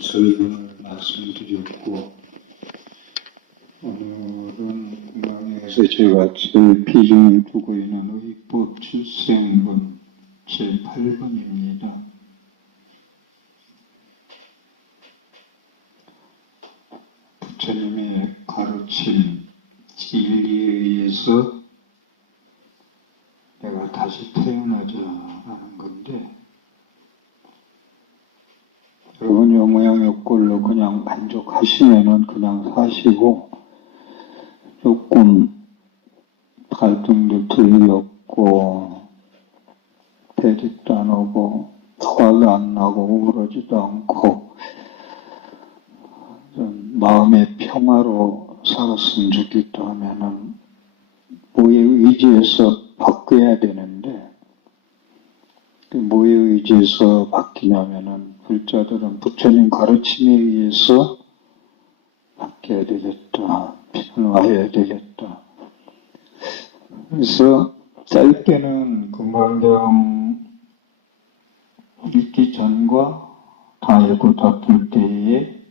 설명을 말씀드렸고, 오늘은 공강에서 제가 제일 비중을 두고 있는 의법 출생문 제8번입니다. 부처님의 가르침 진리에 의해서 내가 다시 태어나자라는 건데, 여러분 요 모양 요 꼴로 그냥 만족하시면은 그냥 사시고, 조금 갈등도 들렸고 대립도 안 오고 화도 안 나고 우울하지도 않고 좀 마음의 평화로 살았으면 좋겠다 하면은 뭐에 의지해서 바뀌어야 되는데, 뭐에 의지해서 바뀌냐면은 불자들은 부처님 가르침에 의해서 바뀌어야 되겠다, 변화해야 되겠다. 그래서 짧게는 금강경 읽기 전과 다 읽고 덮을 때의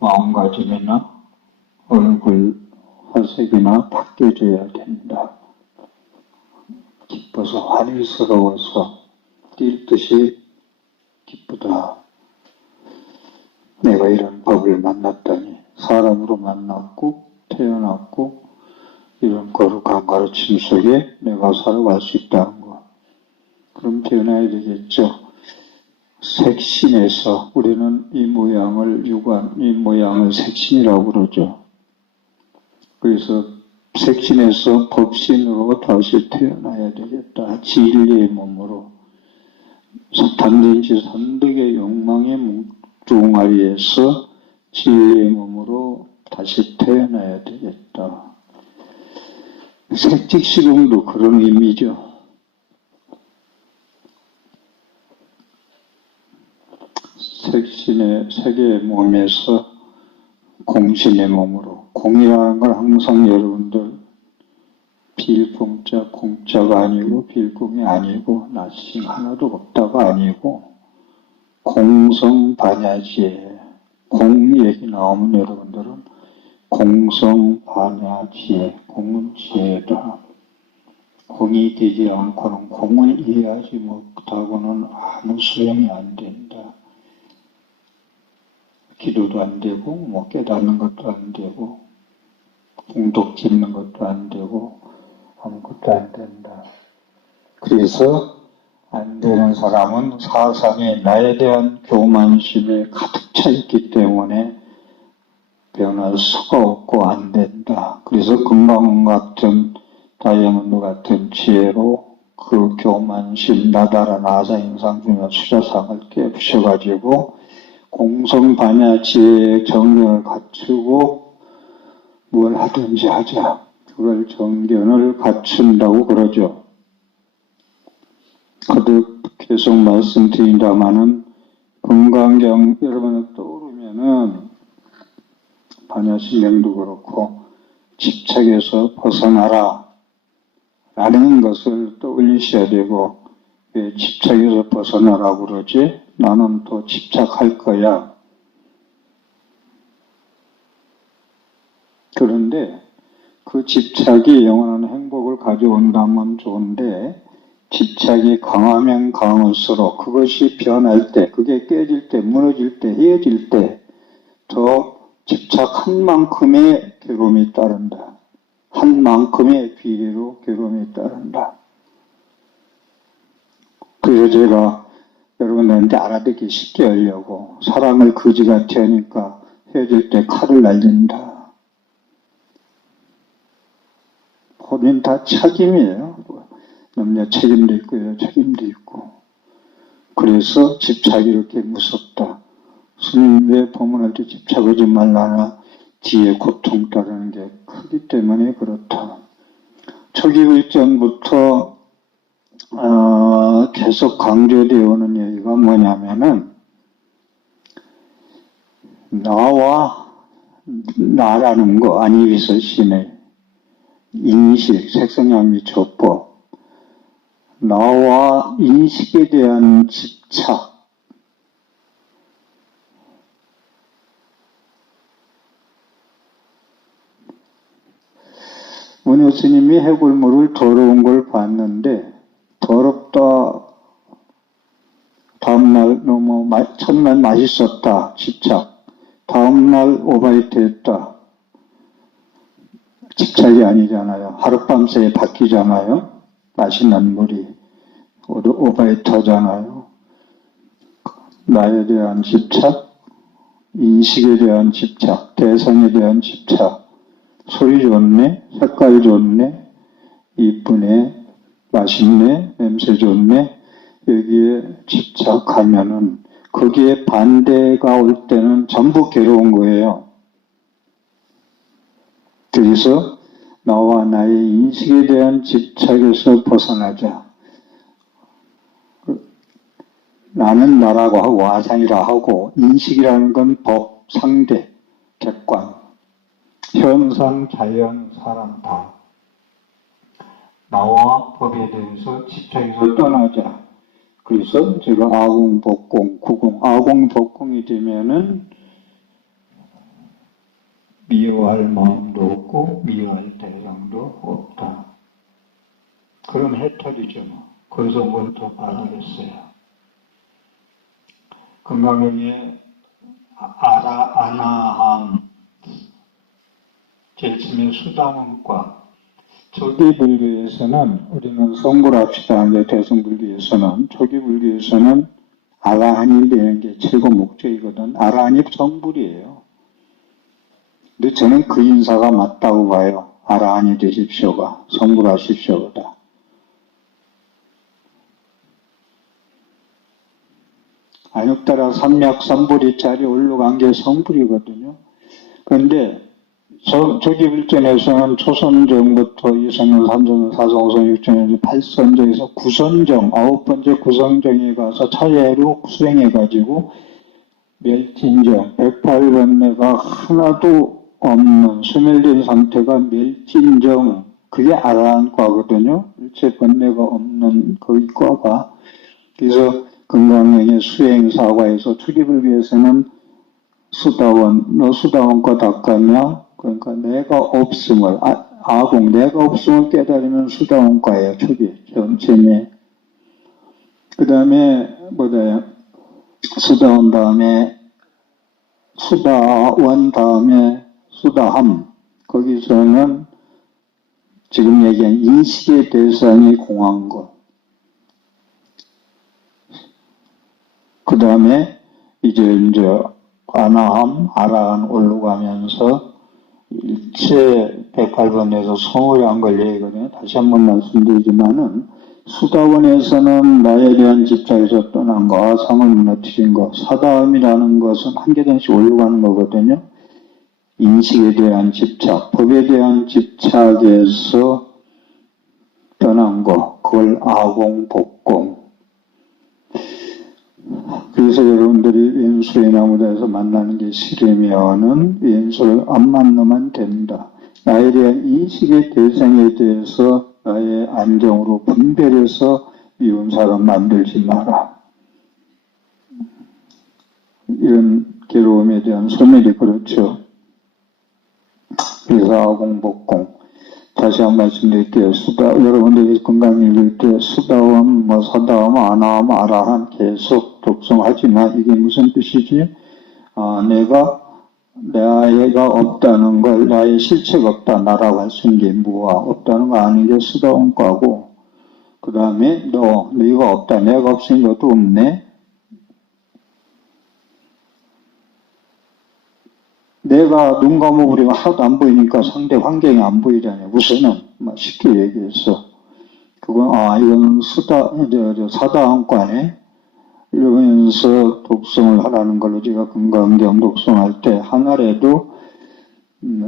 마음가짐이나 얼굴 화색이나 바뀌어져야 된다. 기뻐서 환희스러워서 뛸 듯이 기쁘다. 내가 이런 법을 만났다니, 사람으로 만났고 태어났고 이런 거룩한 가르침 속에 내가 살아갈 수 있다는 거. 그럼 변해야 되겠죠. 색신에서, 우리는 이 모양을 이 모양을 색신이라고 그러죠. 그래서 색신에서 법신으로 다시 태어나야 되겠다. 진리의 몸으로. 단전지 선득의 욕망의 뭉뚱아리에서 진리의 몸으로 다시 태어나야 되겠다. 색직시공도 그런 의미죠. 색의 몸에서 공신의 몸으로. 공이라는 걸 항상 여러분들 빌공자, 공자가 아니고 빌공이 아니고 나싱 하나도 없다가 아니고 공성반야지혜. 공 얘기 나오면 여러분들은 공성반야지혜, 공은 지혜다. 공이 되지 않고는 공을 이해하지 못하고는 아무 소용이 안 된다. 기도도 안 되고, 깨닫는 것도 안 되고, 공덕 짓는 것도 안 되고, 아무것도 안 된다. 그래서 안 되는 사람은 사상에 나에 대한 교만심에 가득 차 있기 때문에 변할 수가 없고 안 된다. 그래서 금방 같은 다이아몬드 같은 지혜로 그 교만심, 나다란 아사인상 중에 수자상을 깨부셔가지고 공성반야 지혜의 정견을 갖추고 뭘 하든지 하자. 그걸 정견을 갖춘다고 그러죠. 거듭 계속 말씀드린다마는 금강경 여러분을 떠오르면은 반야신경도 그렇고 집착에서 벗어나라 라는 것을 떠올리셔야 되고, 왜 집착에서 벗어나라고 그러지? 나는 또 집착할 거야. 그런데 그 집착이 영원한 행복을 가져온다면 좋은데, 집착이 강하면 강할수록 그것이 변할 때, 그게 깨질 때, 무너질 때, 헤어질 때 더 집착한 만큼의 괴로움이 따른다. 한 만큼의 비례로 괴로움이 따른다. 그래서 제가 여러분들한테 알아듣기 쉽게 하려고, 사람을 거지같이 하니까 헤어질 때 칼을 날린다. 보면 다 책임이에요. 남녀 책임도 있고 여자 책임도 있고. 그래서 집착이 이렇게 무섭다. 스님 왜 법문할 때 집착하지 말라나? 뒤에 고통 따르는 게 크기 때문에 그렇다. 초기 일전부터 계속 강조되어 오는 얘기가 뭐냐면은, 나라는 거, 아니비설신의 인식, 색성양미 조법, 나와 인식에 대한 집착, 원효 스님이 해골물을 더러운 걸 봤는데 더럽다. 다음날 너무 첫날 맛있었다. 집착. 다음날 오바이트 했다. 집착이 아니잖아요. 하룻밤새에 바뀌잖아요. 맛있는 물이 오바이트 하잖아요. 나에 대한 집착, 인식에 대한 집착, 대상에 대한 집착, 소리 좋네, 색깔 좋네, 이쁘네, 맛있네, 냄새 좋네, 여기에 집착하면은 거기에 반대가 올 때는 전부 괴로운 거예요. 그래서 나와 나의 인식에 대한 집착에서 벗어나자. 나는 나라고 하고 아상이라 하고 인식이라는 건 법, 상대, 객관, 현상, 자연, 사람 다. 나와 법에 대해서 집착에서 떠나자. 그래서 제가 아공, 복공, 구공, 아공, 복공이 되면은 미워할 마음도 없고 미워할 대상도 없다. 그럼 해탈이죠. 거기서 뭘 더 바라겠어요. 건강경의 아나함, 제일 처음에 수다원과 초기불교에서는 우리는 성불합시다. 이제 대승불교에서는 초기불교에서는 아라한이 되는 게 최고 목적이거든. 아라한이 성불이에요. 근데 저는 그 인사가 맞다고 봐요. 아라한이 되십시오가 성불하십시오보다. 안육따라 삼맥삼불이 자리에 올라간 게 성불이거든요. 그런데 조기불전에서는 초선정부터 2선정, 3선정, 4선정, 6선정, 8선정에서 9선정, 9번째 9선정에 가서 차례로 수행해가지고 멸진정, 108번뇌가 하나도 없는 소멸된 상태가 멸진정, 그게 아라한과거든요. 일체 번뇌가 없는 그 과가. 그래서 건강형의 수행사과에서 초기불교에서는 수다원, 너 수다원과 닦았냐? 그러니까 내가 없음을, 아공, 내가 없음을 깨달으면 수다원과예요, 초기, 전체에. 그 다음에, 수다원 다음에, 수다원 다음에, 수다함. 거기서는 지금 얘기한 인식의 대상이 공한 것. 그 다음에, 이제, 아나함, 아라한 올라가면서 일체 108번에서 성호량 걸 얘기거든요. 다시 한번 말씀드리지만은 수다원에서는 나에 대한 집착에서 떠난 거, 아상을 무너뜨린 거, 사다음이라는 것은 한 계단씩 올라가는 거거든요. 인식에 대한 집착, 법에 대한 집착에서 떠난 거, 그걸 아공, 복공. 그래서 여러분들이 왼수의 나무다에서 만나는 게 싫으면은 왼수를 안 만나면 된다. 나에 대한 인식의 대상에 대해서 나의 안정으로 분별해서 미운 사람 만들지 마라. 이런 괴로움에 대한 소멸이 그렇죠. 그래서 아공복공. 다시 한 번 말씀드릴게요. 여러분들이 건강 읽을 때 수다원, 사다원, 아나원, 아라한 계속 독송하지만 이게 무슨 뜻이지? 내가 없다는 걸, 나의 실체가 없다, 나라고 할 수 있는 게 뭐야? 없다는 거 아닌 게 수다원과고, 그 다음에 네가 없다, 내가 없으니 너도 없네? 내가 눈 감아버리면 하나도 안 보이니까 상대 환경이 안 보이잖아요. 우선은, 쉽게 얘기해서. 이건 사다원과네? 이러면서 독성을 하라는 걸로 제가 건강경 독성할 때, 하나라도,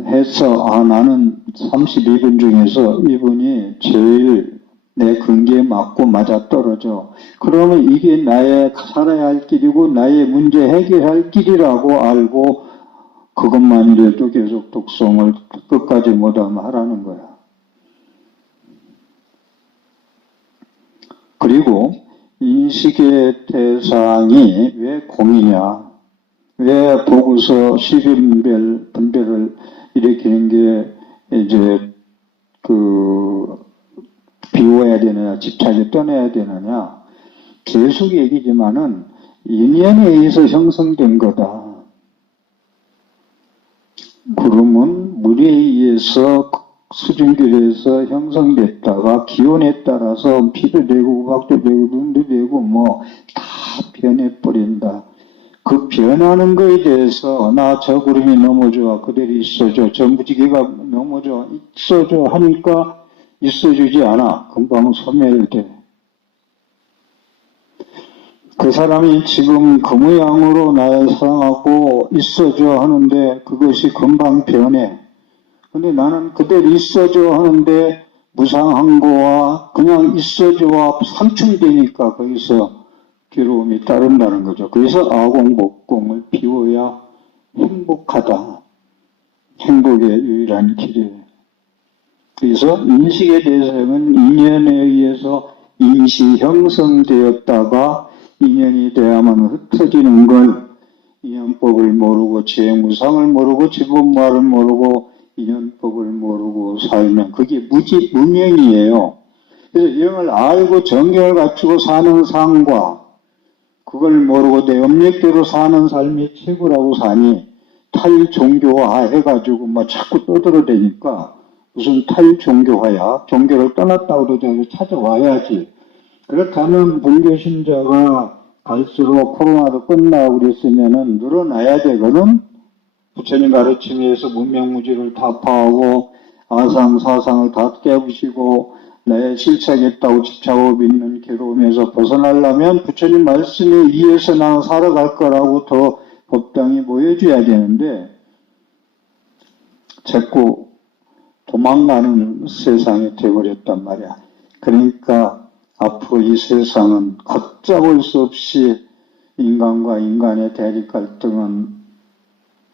해서, 나는 32분 중에서 이분이 제일 내 근기에 맞고 맞아 떨어져. 그러면 이게 나의 살아야 할 길이고, 나의 문제 해결할 길이라고 알고, 그것만이라도 계속 독성을 끝까지 못하면 하라는 거야. 그리고 인식의 대상이 왜 공이냐? 왜 보고서 12분별을 일으키는 게 이제 비워야 되느냐, 집착이 떠나야 되느냐, 계속 얘기지만은 인연에 의해서 형성된 거다. 구름은 물에 의해서 수증기에서 형성됐다가 기온에 따라서 피도 되고 우박도 되고 눈도 되고 뭐 다 변해버린다. 그 변하는 거에 대해서 나 저 구름이 넘어져 그대로 있어줘, 저 무지개가 넘어져 있어줘 하니까 있어주지 않아. 금방 소멸돼. 그 사람이 지금 그 모양으로 날 사랑하고 있어줘 하는데 그것이 금방 변해. 근데 나는 그대로 있어줘 하는데 무상한 거와 그냥 있어줘와 상충되니까 거기서 괴로움이 따른다는 거죠. 그래서 아공복공을 비워야 행복하다. 행복의 유일한 길이에요. 그래서 인식의 대상은 인연에 의해서 인시 형성되었다가 인연이 돼야만 흩어지는 걸 인연법을 모르고 재무상을 모르고 지법말을 모르고 인연법을 모르고 살면 그게 무명이에요. 그래서 이런 걸 알고 정경을 갖추고 사는 삶과 그걸 모르고 내 업력대로 사는 삶이 최고라고 사니 탈종교화 해가지고 막 자꾸 떠들어대니까 무슨 탈종교화야? 종교를 떠났다고도 저기 찾아와야지. 그렇다면 불교 신자가 갈수록 코로나도 끝나고 그랬으면은 늘어나야 되거든. 부처님 가르침에서 문명무지를 다 파하고 아상 사상을 다 깨부시고 내 실착했다고 집착하고 있는 괴로움에서 벗어나려면 부처님 말씀에 의해서 나는 살아갈 거라고 더 법당이 보여줘야 되는데 자꾸 도망가는 세상이 되어버렸단 말이야. 그러니까 앞으로 이 세상은 걷잡을 수 없이 인간과 인간의 대립 갈등은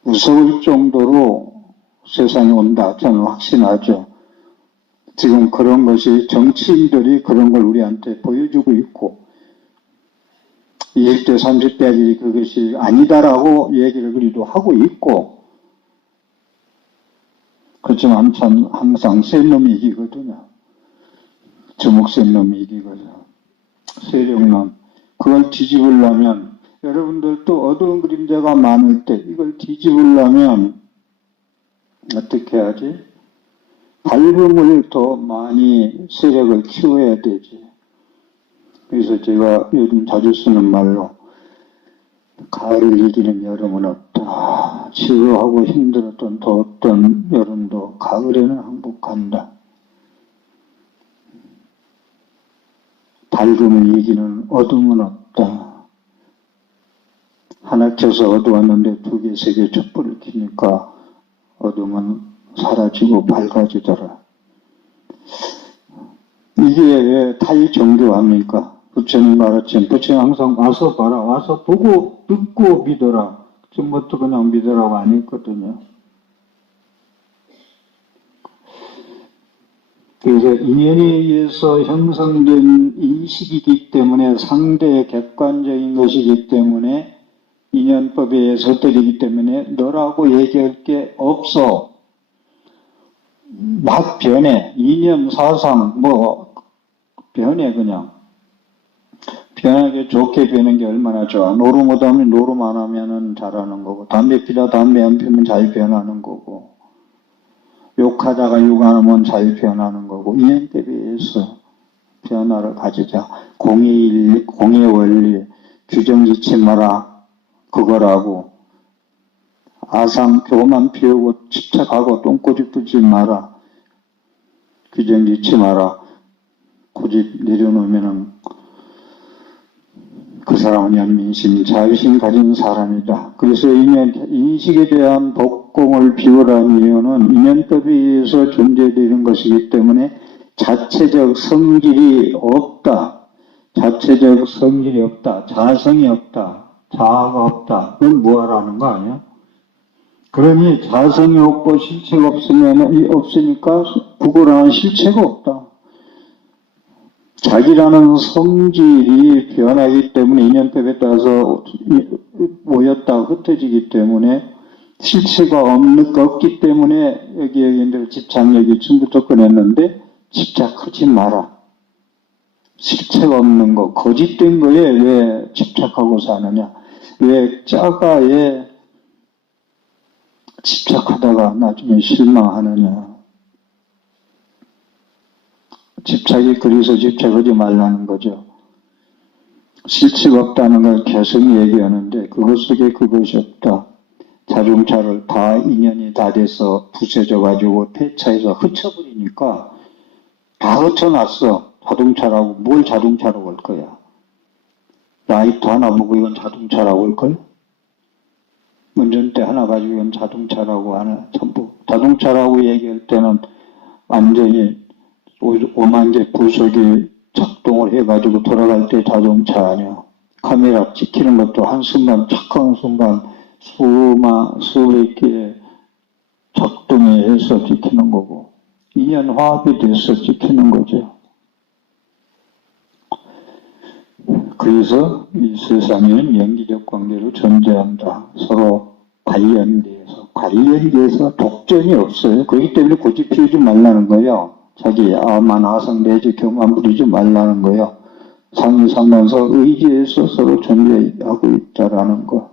무서울 정도로 세상이 온다. 저는 확신하죠. 지금 그런 것이 정치인들이 그런 걸 우리한테 보여주고 있고 20대, 30대들이 그것이 아니다라고 얘기를 그리도 하고 있고 그렇지만 참 항상 센 놈이 이기거든요. 주먹 센 놈이 이기거든요. 세력론. 그걸 뒤집으려면 여러분들도 어두운 그림자가 많을 때 이걸 뒤집으려면 어떻게 하지? 밝음을 더 많이 세력을 키워야 되지. 그래서 제가 요즘 자주 쓰는 말로 가을을 이기는 여름은 없다. 지루하고 힘들었던 더웠던 여름도 가을에는 항복한다. 밝음을 이기는 어둠은 없다. 하나 켜서 어두웠는데 두 개, 세 개 촛불을 켜니까 어둠은 사라지고 밝아지더라. 이게 왜 타의종교합니까? 부처님 가르침, 부처님 항상 와서 봐라, 와서 보고 듣고 믿어라. 처음부터 그냥 믿으라고 안 했거든요. 그래서 인연에 의해서 형성된 인식이기 때문에 상대의 객관적인 것이기 때문에 인연법에 의해서 흩어지기 때문에 너라고 얘기할 게 없어. 막 변해. 이념, 사상, 뭐 변해 그냥. 변하게 좋게 변한 게 얼마나 좋아. 노름 못하면 노름 안 하면은 잘하는 거고 담배 피다 담배 안 피면 잘 변하는 거고 욕하다가 욕 안 하면 잘 변하는 거고 인연법에 의해서 변화를 가지자. 공의 원리, 규정 짓지 마라. 그거라고. 아상, 교만 피우고 집착하고 똥꼬집 붙지 마라. 규정 짓지 마라. 고집 내려놓으면은 그 사람은 연민심, 자비심 가진 사람이다. 그래서 인식에 대한 복공을 비우라는 이유는 인연법에 의해서 존재되는 것이기 때문에 자체적 성질이 없다. 자체적 성질이 없다. 자성이 없다. 자아가 없다. 그건 뭐하라는 거 아니야? 그러니 자성이 없고 실체가 없으니까 구구라는 실체가 없다. 자기라는 성질이 변하기 때문에 인연법에 따라서 모였다 흩어지기 때문에 실체가 없기 때문에 여기 집착력이 처음부터 꺼냈는데 집착하지 마라. 실체가 없는 거, 거짓된 거에 왜 집착하고 사느냐? 왜 자가에 집착하다가 나중에 실망하느냐? 집착이 그래서 집착하지 말라는 거죠. 실체가 없다는 걸 개성이 얘기하는데 그것 속에 그것이 없다. 자동차를 다 인연이 다 돼서 부서져가지고 폐차해서 흩쳐버리니까 다 흩어놨어. 자동차라고. 뭘 자동차라고 할 거야? 라이트 하나 보고 이건 자동차라고 할걸? 운전대 하나 가지고 이건 자동차라고 하나 전부 자동차라고 얘기할 때는 완전히 5만 개 부속이 작동을 해가지고 돌아갈 때 자동차 아니야. 카메라 찍히는 것도 한순간 착한 순간 수백 개의 작동이 해서 찍히는 거고 인연 화합이 돼서 찍히는 거죠. 그래서 이 세상에는 연기적 관계로 존재한다. 서로 관련돼서 독점이 없어요. 그렇기 때문에 고집 피우지 말라는 거예요. 자기 아만 아성 내지 교만 부리지 말라는 거예요. 상위 상관서 의지에서 서로 존재하고 있다라는 거.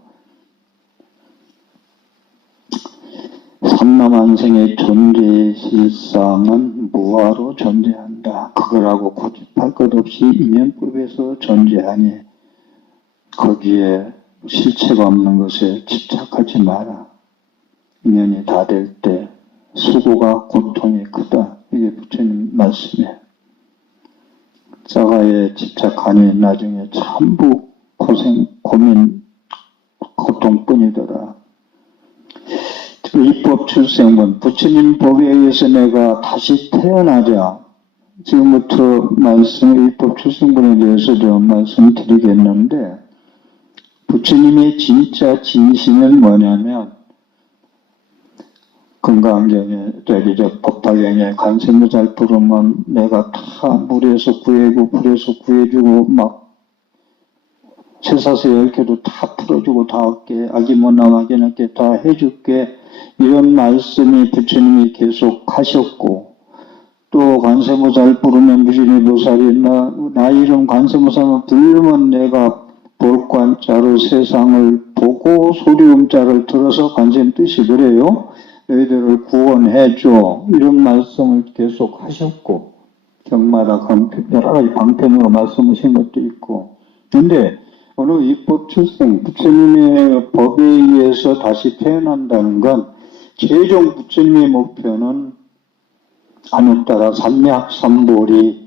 삼라만생의 존재의 실상은 무화로 존재한다. 그거라고 고집할 것 없이 인연법에서 존재하니 거기에 실체가 없는 것에 집착하지 마라. 인연이 다 될 때 수고가 고통이 크다. 이게 부처님 말씀이에요. 자가에 집착하니 나중에 전부 고민, 고통뿐이더라. 입법 출생문, 부처님 법에 의해서 내가 다시 태어나자 지금부터 입법 출생문에 대해서 좀 말씀드리겠는데 부처님의 진짜 진심은 뭐냐면 건강경에 법화경에 간세무잘 부르면 내가 다 물에서 구해고 불에서 구해주고 막 쇠사슬 10개도 다 풀어주고 다 할게 아기 못 남아게 할게 다 해줄게 이런 말씀이 부처님이 계속 하셨고 또 관세무살 부르면 무진의보살이 나 이름 관세무살만 부르면 내가 볼관자로 세상을 보고 소리음자를 들어서 관세음 뜻이 그래요. 너희들을 구원해줘 이런 말씀을 계속 하셨고 경마다 여러 가지 방편으로 말씀하신 것도 있고 그런데 오늘 입법 출생 부처님의 법에 의해서 다시 태어난다는 건 최종 부처님의 목표는 아누따라 삼맥삼보리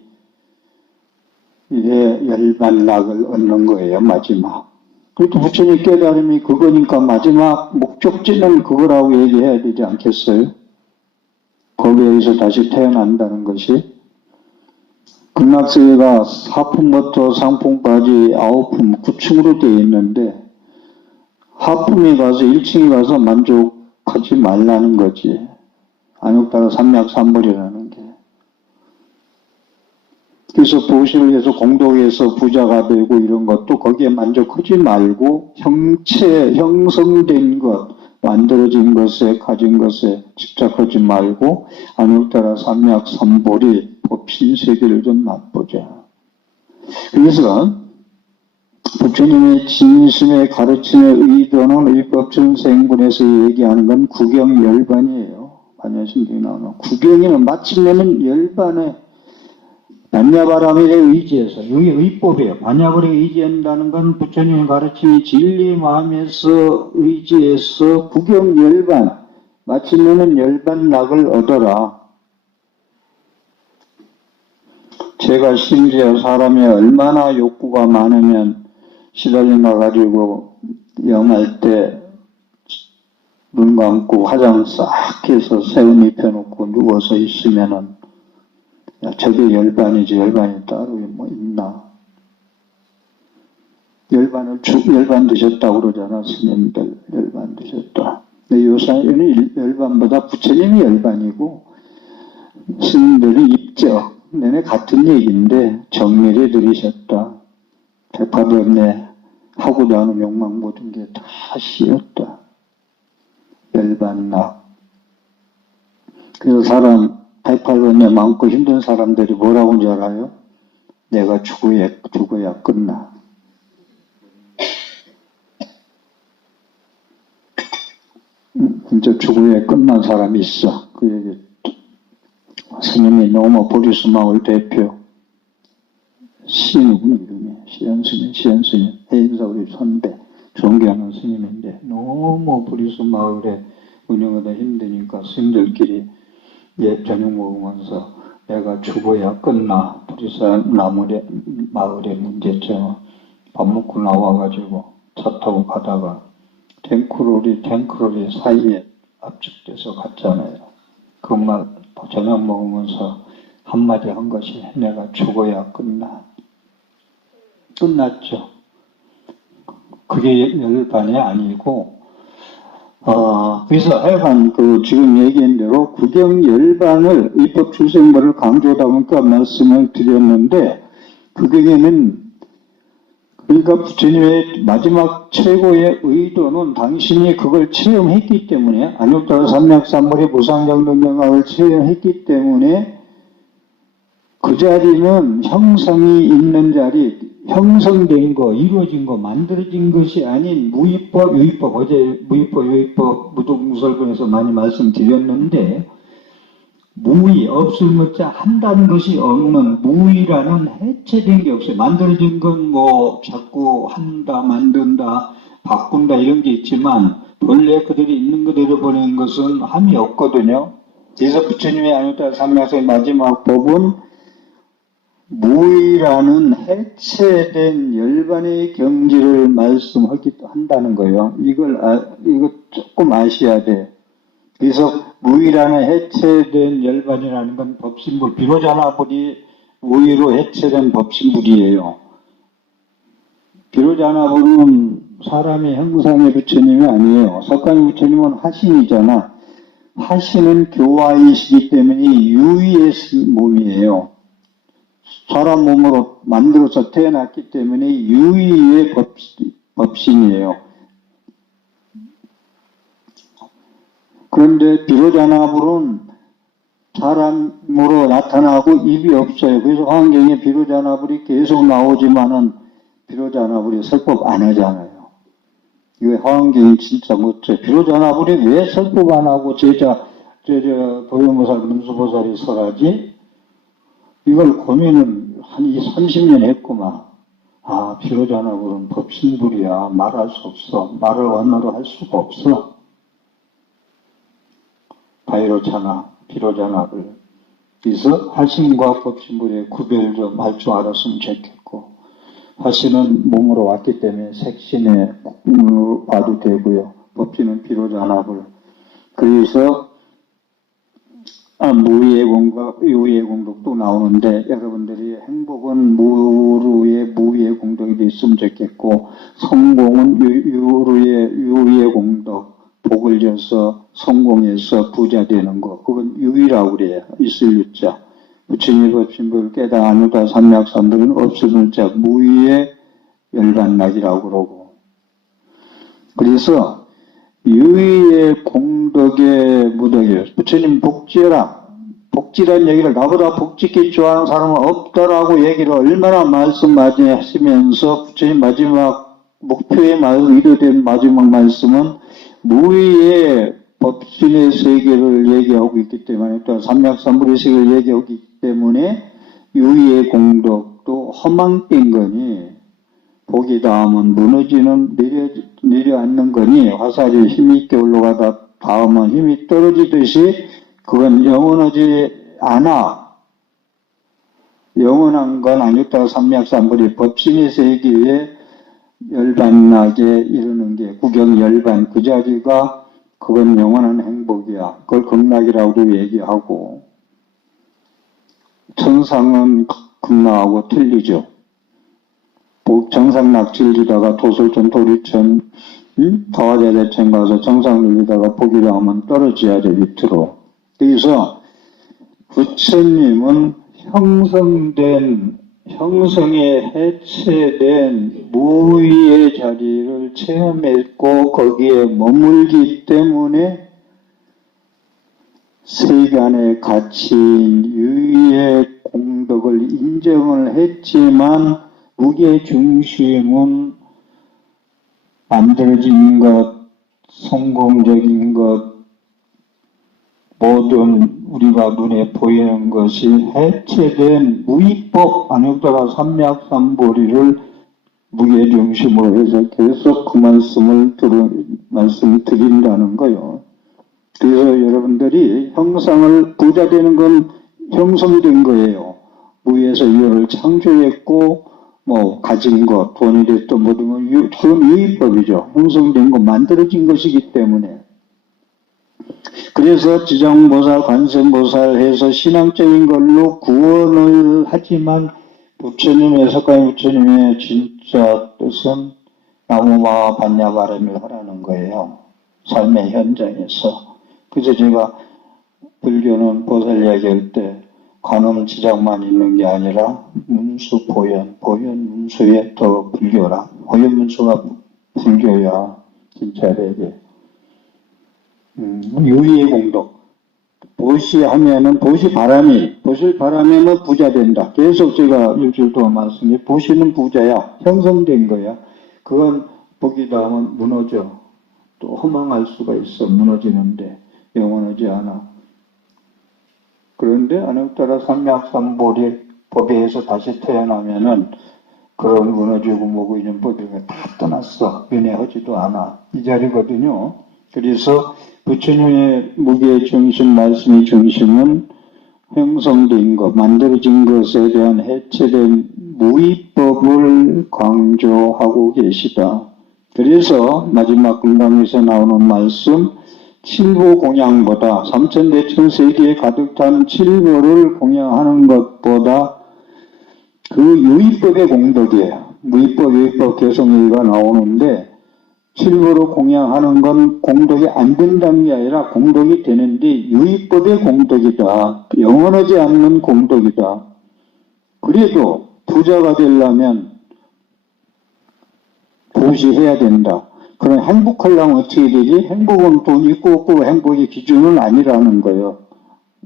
이게 열반락을 얻는 거예요. 마지막. 그래도 부처님 깨달음이 그거니까 마지막 목적지는 그거라고 얘기해야 되지 않겠어요? 거기에 의해서 다시 태어난다는 것이 극락세계가 하품부터 상품까지 9품 9층으로 되어 있는데 하품에 가서 1층에 가서 만족하지 말라는 거지. 안욕따라 삼맥삼벌이라는 게. 그래서 보시를 해서 공덕에서 부자가 되고 이런 것도 거기에 만족하지 말고 형성된 것, 만들어진 것에 가진 것에 집착하지 말고 안욕따라 삼맥삼벌이 법신세계를 좀 맛보자. 그래서 부처님의 진심의 가르침의 의도는 입법천생문에서 얘기하는 건 구경열반이에요. 반야심경에 나오는 구경에는 마침내는 열반에 반야바람에 의지해서 이게 의법이에요. 반야벌에 의지한다는 건 부처님 가르침이 진리 마음에서 의지해서 구경열반 마침내는 열반락을 얻어라. 제가 심지어 사람이 얼마나 욕구가 많으면 시달려 가지고 영할 때 눈 감고 화장 싹 해서 새우 입혀놓고 누워서 있으면은 야 저게 열반이지 열반이 따로 뭐 있나 열반 드셨다고 그러잖아. 스님들 열반 드셨다. 근데 요사이는 열반보다 부처님이 열반이고 스님들이 입적 내내 같은 얘기인데 정밀히 들으셨다. 백화점에 하고자 하는 욕망 모든 게 다 시였다. 열반나. 그래서 사람 108번에 많고 힘든 사람들이 뭐라고 하는지 알아요? 내가 죽어야 끝나. 진짜 죽어야 끝난 사람이 있어. 그 얘기. 스님이 너무 보리수마을 대표 시인이구나 이름이. 시연스님 해인사 우리 선배 존경하는 스님인데 너무 보리수마을에 운영하다 힘드니까 스님들끼리 저녁 먹으면서 내가 죽어야 끝나. 보리사 마을의 문제점 밥 먹고 나와가지고 차 타고 가다가 탱크로리 사이에 압축돼서 갔잖아요. 그 말 저녁 먹으면서 한마디 한 것이 내가 죽어야 끝나. 끝났죠. 그게 열반이 아니고 그래서 하여간 지금 얘기한 대로 구경 열반을 입법 출생물을 강조하다 보니까 말씀을 드렸는데 구경에는 그러니까 부처님의 마지막 최고의 의도는 당신이 그걸 체험했기 때문에 안욕자가 삼맥삼물의 무상정등경학을 체험했기 때문에 그 자리는 형성이 있는 자리, 형성된 거, 이루어진 거, 만들어진 것이 아닌 무위법, 유위법, 어제 무위법, 유위법, 무독무설본에서 많이 말씀드렸는데 무위, 없을 무자 한다는 것이 없는 무위라는 해체된 게 없어요. 만들어진 건 뭐 자꾸 한다, 만든다, 바꾼다 이런 게 있지만 본래 그들이 있는 그대로 보내는 것은 함이 없거든요. 그래서 부처님의 안욕자 삼맥의 마지막 법은 무위라는 해체된 열반의 경지를 한다는 거예요. 이거 조금 아셔야 돼. 그래서 무위라는 해체된 열반이라는 건 법신불, 비로자나불이 무위로 해체된 법신불이에요. 비로자나불은 사람의 형상의 부처님이 아니에요. 석가모니 부처님은 화신이잖아. 화신은 교화이시기 때문에 유의의 몸이에요. 사람 몸으로 만들어서 태어났기 때문에 유의의 법신이에요. 그런데 비로자나불은 사람으로 나타나고 입이 없어요. 그래서 환경에 비로자나불이 계속 나오지만은 비로자나불이 설법 안 하잖아요. 이거 환경이 진짜 멋져요. 비로자나불이 왜 설법 안 하고 도요보살, 문수보살이 설하지? 이걸 고민은 한 30년 했구만. 비로자나불은 법신불이야. 말할 수 없어. 말을 원어로 할 수가 없어. 바이로자나, 비로자나불. 그래서 화신과 법신불의 구별 좀 할 줄 알았으면 좋겠고, 화신은 몸으로 왔기 때문에 색신에 봐도 되고요. 법신은 비로자나불. 그래서 무위의 공덕, 유위의 공덕도 나오는데 여러분들이 행복은 무위의 공덕이 있으면 좋겠고 성공은 유위의 공덕, 복을 져서 성공해서 부자 되는 거, 그건 유위라고 그래요. 있을 유자. 부처님의 법신불 깨달아 안욕자 삼맥삼불은 없을 물자 무위의 열반락이라고 그러고. 그래서 유위의 공덕의 무덕이에요. 부처님 복지란 얘기를 나보다 복지기 좋아하는 사람은 없더라고 얘기를 얼마나 말씀 많이 하시면서 부처님 마지막 목표의 의도된 마지막 말씀은 무위의 법신의 세계를 얘기하고 있기 때문에 또 삼맥삼불의 세계를 얘기하고 있기 때문에 유위의 공덕도 허망된 거니 복이 닿으면 무너지는 내려앉는 거니 화살이 힘이 있게 올라가다 닿으면 힘이 떨어지듯이 그건 영원하지 않아. 영원한 건 안욕자 삼맥삼불이 법신의 세계에 열반나게 이르는 게 구경열반 그 자리가 그건 영원한 행복이야. 그걸 극락이라고도 얘기하고 천상은 극락하고 틀리죠. 정상 낙질지다가 도솔천 도리천 다화자재천 가서 정상 눌리다가 복이라 하면 떨어져야죠. 밑으로. 그래서 부처님은 형성에 해체된 무위의 자리를 체험했고 거기에 머물기 때문에 세간의 가치인 유의의 공덕을 인정을 했지만 무게중심은 만들어진 것, 성공적인 것, 모든 우리가 눈에 보이는 것이 해체된 무위법 안욕다라 삼맥삼보리를 무게중심으로 해서 계속 그 말씀드린다는 거요. 그래서 여러분들이 형상을 부자 되는 건 형성된 거예요. 무에서 유를 창조했고, 가진 것, 돈이 됐든 뭐든 건 그건 유의법이죠. 형성된 거 만들어진 것이기 때문에. 그래서 지정보살, 관세음보살 해서 신앙적인 걸로 구원을 하지만 부처님의, 석가모니 부처님의 진짜 뜻은 나무마 반야바람을 하라는 거예요. 삶의 현장에서. 그래서 제가 불교는 보살 이야기할 때 관음 지장만 있는 게 아니라 문수, 보현, 문수에 더 불교라. 보현, 문수가 불교야. 진짜 되게. 유의의 공덕. 보시하면은, 보실 바람이면 부자 된다. 계속 제가 일주일 동안 말씀해. 보시는 부자야. 형성된 거야. 그건 보기도 하면 무너져. 또 허망할 수가 있어. 무너지는데. 영원하지 않아. 그런데 안욕다라 삼맥삼보리 법에서 다시 태어나면은 그런 무너지고 뭐고 있는 법이 다 떠났어. 윤회하지도 않아. 이 자리거든요. 그래서 부처님의 무게 중심, 말씀의 중심은 형성된 것, 만들어진 것에 대한 해체된 무위법을 강조하고 계시다. 그래서 마지막 금강에서 나오는 말씀, 칠보 공양보다 삼천대천세계에 가득 찬 칠보를 공양하는 것보다 그 유의법의 공덕이에요. 무위법, 유의법 개성유의가 나오는데 칠보로 공양하는 건 공덕이 안 된다는 게 아니라 공덕이 되는데 유의법의 공덕이다. 영원하지 않는 공덕이다. 그래도 부자가 되려면 보시해야 된다. 그럼 행복하려면 어떻게 되지? 행복은 돈 있고 없고 행복의 기준은 아니라는 거예요.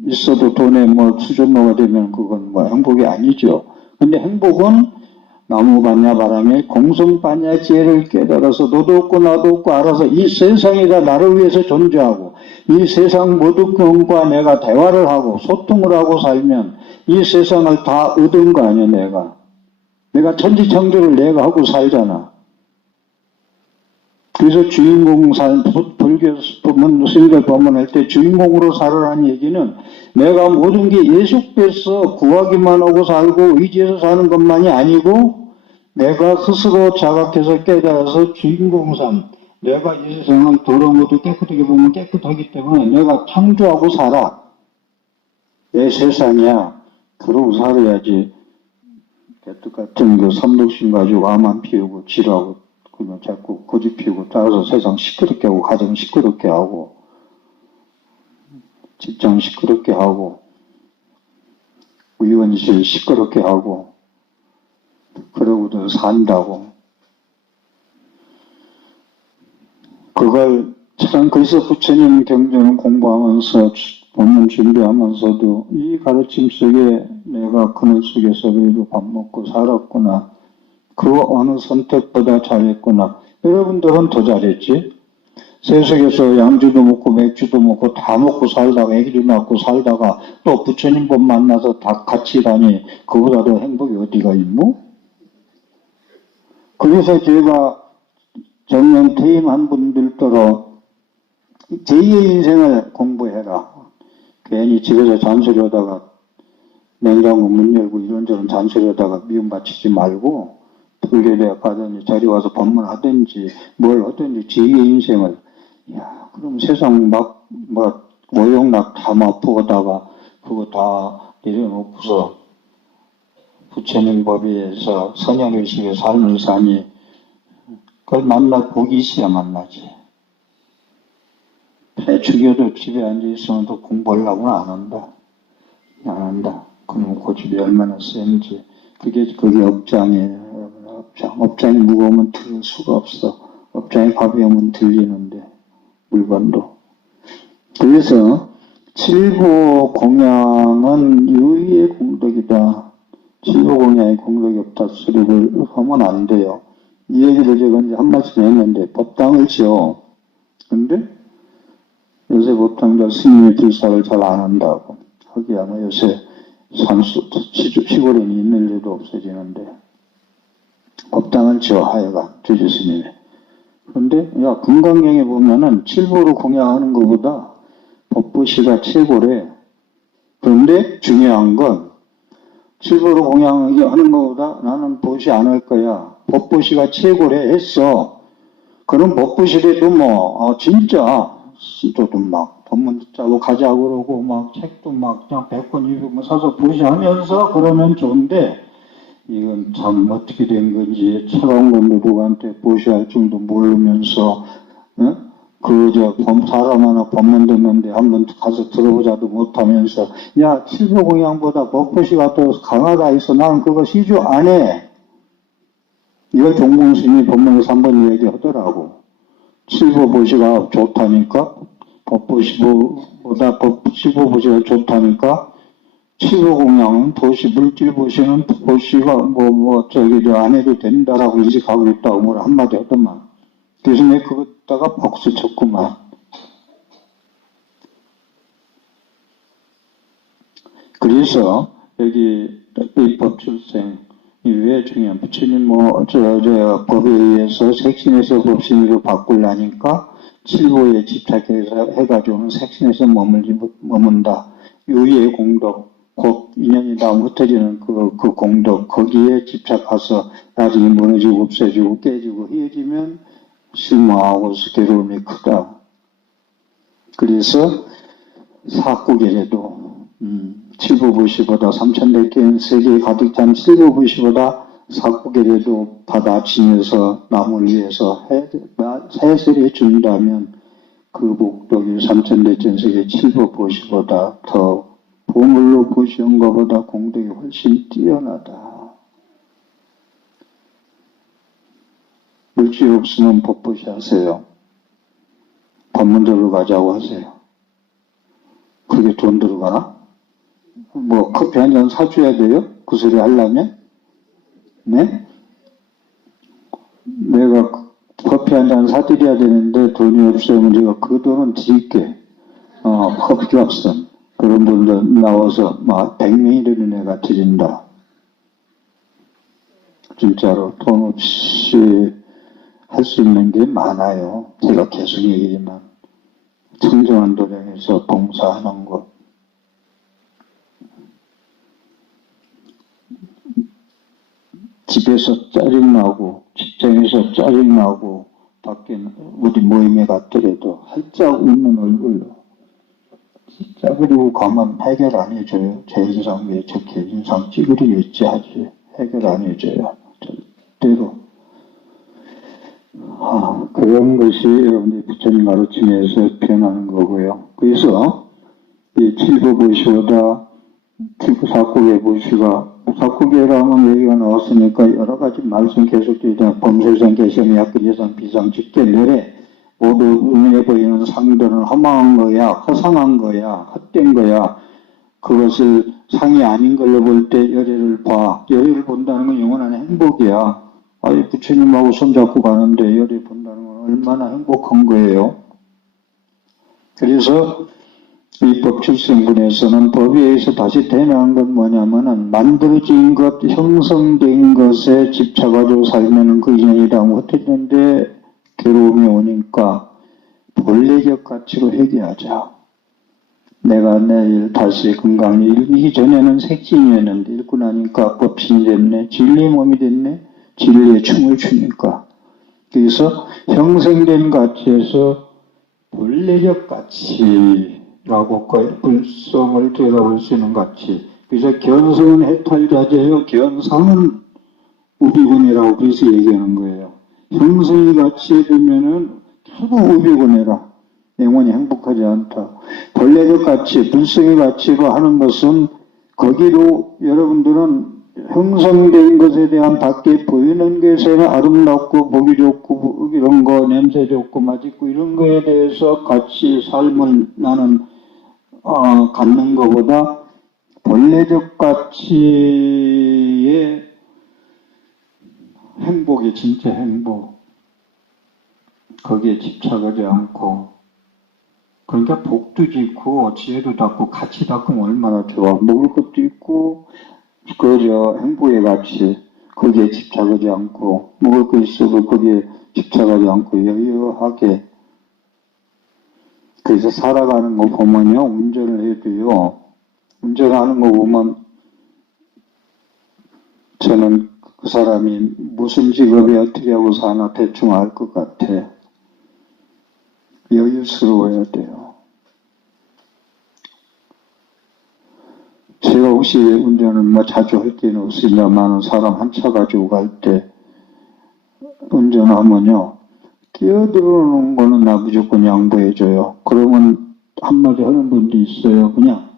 있어도 돈에 수준노가 되면 그건 행복이 아니죠. 근데 행복은 나무반야바람에 공성반야지혜를 깨달아서 너도 없고 나도 없고 알아서 이 세상이 다 나를 위해서 존재하고 이 세상 모든 것과 내가 대화를 하고 소통을 하고 살면 이 세상을 다 얻은 거 아니야 내가 천지창조를 내가 하고 살잖아. 그래서 주인공 불교 스님들 법문할 때 주인공으로 살아라는 얘기는 내가 모든 게 예속돼서 구하기만 하고 살고 의지해서 사는 것만이 아니고 내가 스스로 자각해서 깨달아서 주인공삼 내가 이 세상을 더러운 것도 깨끗하게 보면 깨끗하기 때문에 내가 창조하고 살아. 내 세상이야. 그러고 살아야지. 개떡 같은 그 삼독심 가지고 암만 피우고 지라고 그러면 자꾸 고집 피우고 따라서 세상 시끄럽게 하고 가정 시끄럽게 하고 직장 시끄럽게 하고 의원실 시끄럽게 하고 그러고도 산다고 그걸 참 그래서 부처님 경전을 공부하면서 본문 준비하면서도 이 가르침 속에 내가 그늘 속에서 그래도 밥 먹고 살았구나. 그 어느 선택보다 잘했구나. 여러분들은 더 잘했지? 세속에서 양주도 먹고 맥주도 먹고 다 먹고 살다가 애기도 낳고 살다가 또 부처님 법 만나서 다 같이 일하니 그보다 더 행복이 어디가 있노? 그래서 제가 정년 퇴임한 분들더러 제2의 인생을 공부해라. 괜히 집에서 잔소리하다가 냉장고 문 열고 이런저런 잔소리하다가 미움 바치지 말고 불교대학 가든지 자리 와서 법문하든지 뭘 하든지 제2의 인생을 그럼 세상 모욕락 다 맛보다가 그거 다 내려놓고서 부처님 법에서 선양의식의 삶을 사니 그걸 보기 있어야 만나지. 배 죽여도 집에 앉아있으면 또 공부하려고는 안 한다. 그럼 고집이 얼마나 센지. 그게 업장이에요. 업장이 무거우면 들을 수가 없어. 업장이 가벼우면 들리는데, 물건도. 그래서 칠보 공양은 유의의 공덕이다. 칠보 공양에 공덕이 없다 소리를 하면 안 돼요. 이 얘기를 제가 이제 한 말씀 했는데, 법당을 지어. 근데 요새 법당들 스님의 불사를 잘 안 한다고. 하기야 뭐 요새 시골에는 있는 일도 없어지는데, 법당을 지어 하여간 주지 스님이. 그런데 야 금강경에 보면은 칠보로 공양하는 것보다 법보시가 최고래. 그런데 중요한 건 칠보로 공양하는 것보다 나는 보시 안 할 거야. 법보시가 최고래 했어. 그럼 법보시래도 뭐 진짜 저도 막 법문도 짜고 가자고 그러고 막 책도 막 그냥 100권 200권 사서 보시하면서 그러면 좋은데 이건 참 어떻게 된 건지 차가운 건 누구한테 보시할 줄도 모르면서 그저 사람 하나 법문 듣는데 한번 가서 들어보자도 못하면서 야 칠보공양보다 법보시가 더 강하다 해서 나는 그거 시주 안 해. 이걸 종공스님이 법문에서 한번 얘기하더라고. 칠보보시가 좋다니까 법보시보다 칠보보시가 좋다니까 칠보공양은 보시 물질보시는 보시가 안 해도 된다라고 인식하고 있다고 뭐라 한마디 하더만. 그래서 내가 그것다가 박수 쳤구만. 그래서 여기 입법출생이 왜 중요한 부처님 법에 의해서 색신에서 법신으로 바꾸려니까 칠보에 집착해서 해가지고는 색신에서 머문다. 유의의 공덕, 곧 인연이 다 흩어지는 그 공덕, 거기에 집착해서 나중에 무너지고 없어지고 깨지고 헤어지면 실망하고 괴로움이 크다. 그래서 사구계에도 칠보부시보다 삼천대견 세계에 가득 찬 칠보부시보다 사구계에도 받아치면서 남을 위해서 해설해 준다면 그 복덕이 삼천대천세계 칠보부시보다 더 보물로 보시온 것보다 공덕이 훨씬 뛰어나다. 물질 없으면 법보시 하세요. 법문 들어가자고 하세요. 그게 돈 들어가나? 뭐 커피 한 잔 사줘야 돼요? 그 소리 하려면? 네? 내가 커피 한 잔 사드려야 되는데 돈이 없으면 제가 그 돈은 드릴게. 커피 값은. 그런 분들 나와서 막 100명이라도 내가 드린다. 진짜로 돈 없이 할 수 있는 게 많아요. 제가 계속 얘기지만 청정한 도량에서 봉사하는 것, 집에서 짜증나고 직장에서 짜증나고 밖에 어디 모임에 갔더라도 활짝 웃는 얼굴로 진짜 그리고 가면 해결 안 해줘요. 제 인상 왜 저렇게 인상 찌그리겠지 하지 해결 안 해줘요. 절대로. 그런 것이 여러분이 부처님 가르침에서 변하는 거고요. 그래서 이 칠보보시보다 사구계보시가 사구계라는 얘기가 나왔으니까 여러 가지 말씀 계속되잖아요. 범설상 개시험 약근재상 비상직계 내래 모두 눈에 보이는 상들은 허망한 거야, 허상한 거야, 헛된 거야. 그것을 상이 아닌 걸로 볼 때 열애를 봐. 열애를 본다는 건 영원한 행복이야. 부처님하고 손잡고 가는데 열애 본다는 건 얼마나 행복한 거예요. 그래서 위법 출생분에서는 법에 의해서 다시 태어나는 건 뭐냐면은 만들어진 것, 형성된 것에 집착가지고 살면은 그 인연이라고 흩어지는데 괴로움이 오니까 본래적 가치로 회개하자. 내가 내일 다시 건강히 읽기 전에는 색신이었는데 읽고 나니까 법신이 됐네. 진리의 몸이 됐네. 진리의 춤을 추니까. 그래서 형성된 가치에서 본래적 가치라고 불성을 들여다볼 수 있는 가치. 그래서 견성은 해탈자재요. 견상은 우비군이라고 그래서 얘기하는 거예요. 형성의 가치에 되면은 결국 우비군이라. 영원히 행복하지 않다. 본래적 가치, 불성의 가치로 하는 것은 거기로 여러분들은 형성된 것에 대한 밖에 보이는 것에는 아름답고 보기 좋고 이런 거 냄새 좋고 맛있고 이런 거에 대해서 같이 삶을 나는 갖는 것보다 본래적 가치의 행복이 진짜 행복. 거기에 집착하지 않고. 그러니까 복도 짓고 지혜도 닦고 같이 닦으면 얼마나 좋아. 먹을 것도 있고 그저 행복의 가치. 거기에 집착하지 않고 먹을 거 있어도 거기에 집착하지 않고 여유하게. 그래서 살아가는 거 보면요. 운전을 해도요. 운전하는 거 보면 저는 그 사람이 무슨 직업에 어떻게 하고 사나 대충 알 것 같아. 여유스러워야 돼요. 제가 혹시 운전을 자주 할 때는 없습니다만 사람 한 차 가지고 갈 때 운전하면요. 끼어들어오는 거는 나 무조건 양보해줘요. 그러면 한마디 하는 분도 있어요. 그냥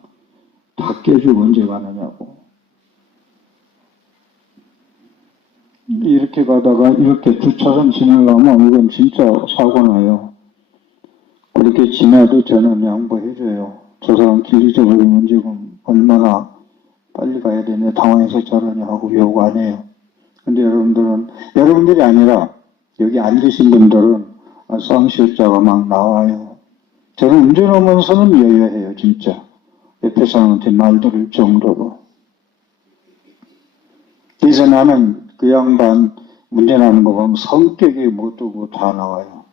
다 깨주고 언제 가느냐고. 이렇게 가다가 이렇게 두 차선 지나려면 이건 진짜 사고 나요. 그렇게 지나도 저는 양보해줘요. 저 사람 길 잊어버리면 지금 얼마나 빨리 가야 되냐 당황해서 저러냐 하고 욕 안 해요. 근데 여러분들이 아니라 여기 앉으신 분들은 쌍시자가 막 나와요. 저는 운전하면서는 여유해요, 진짜. 옆에 사람한테 말 들을 정도로. 그래서 나는 그 양반 운전하는 거 보면 성격이 뭐도 다 나와요.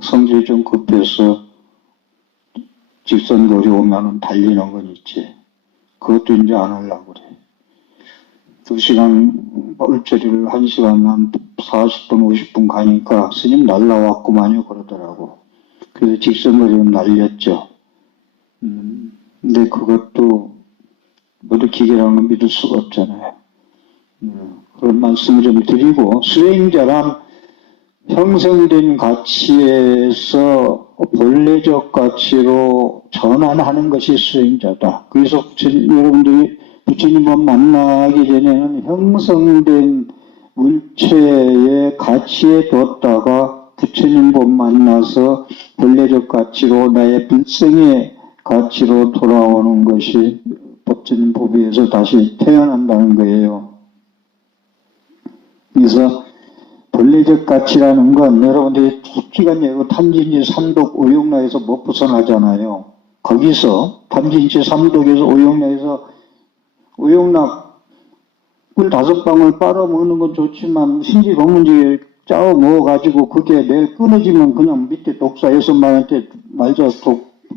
성질이 좀 급해서 직선거리 오면은 달리는 건 있지. 그것도 이제 안 하려고 그래. 2시간 얼처리를 1시간 한 40분, 50분 가니까 스님 날라왔구만요 그러더라고. 그래서 직선거리는 날렸죠. 근데 그것도 모두 기계라는 건 믿을 수가 없잖아요. 그런 말씀을 좀 드리고 수행자란 형성된 가치에서 본래적 가치로 전환하는 것이 수행자다. 그래서 여러분들이 부처님을 만나기 전에는 형성된 물체의 가치에 뒀다가 부처님을 만나서 본래적 가치로 나의 불성의 가치로 돌아오는 것이 부처님 법에서 다시 태어난다는 거예요. 그래서 본래적 가치라는 건 여러분들이 기간 예고 탐진치 삼독 오용락에서 못 벗어나잖아요. 거기서 탐진치 삼독에서 오용락에서 오용락 꿀 5방울 빨아먹는 건 좋지만 신지 검은지 짜워 먹어가지고 그게 내일 끊어지면 그냥 밑에 독사 6마리한테 말자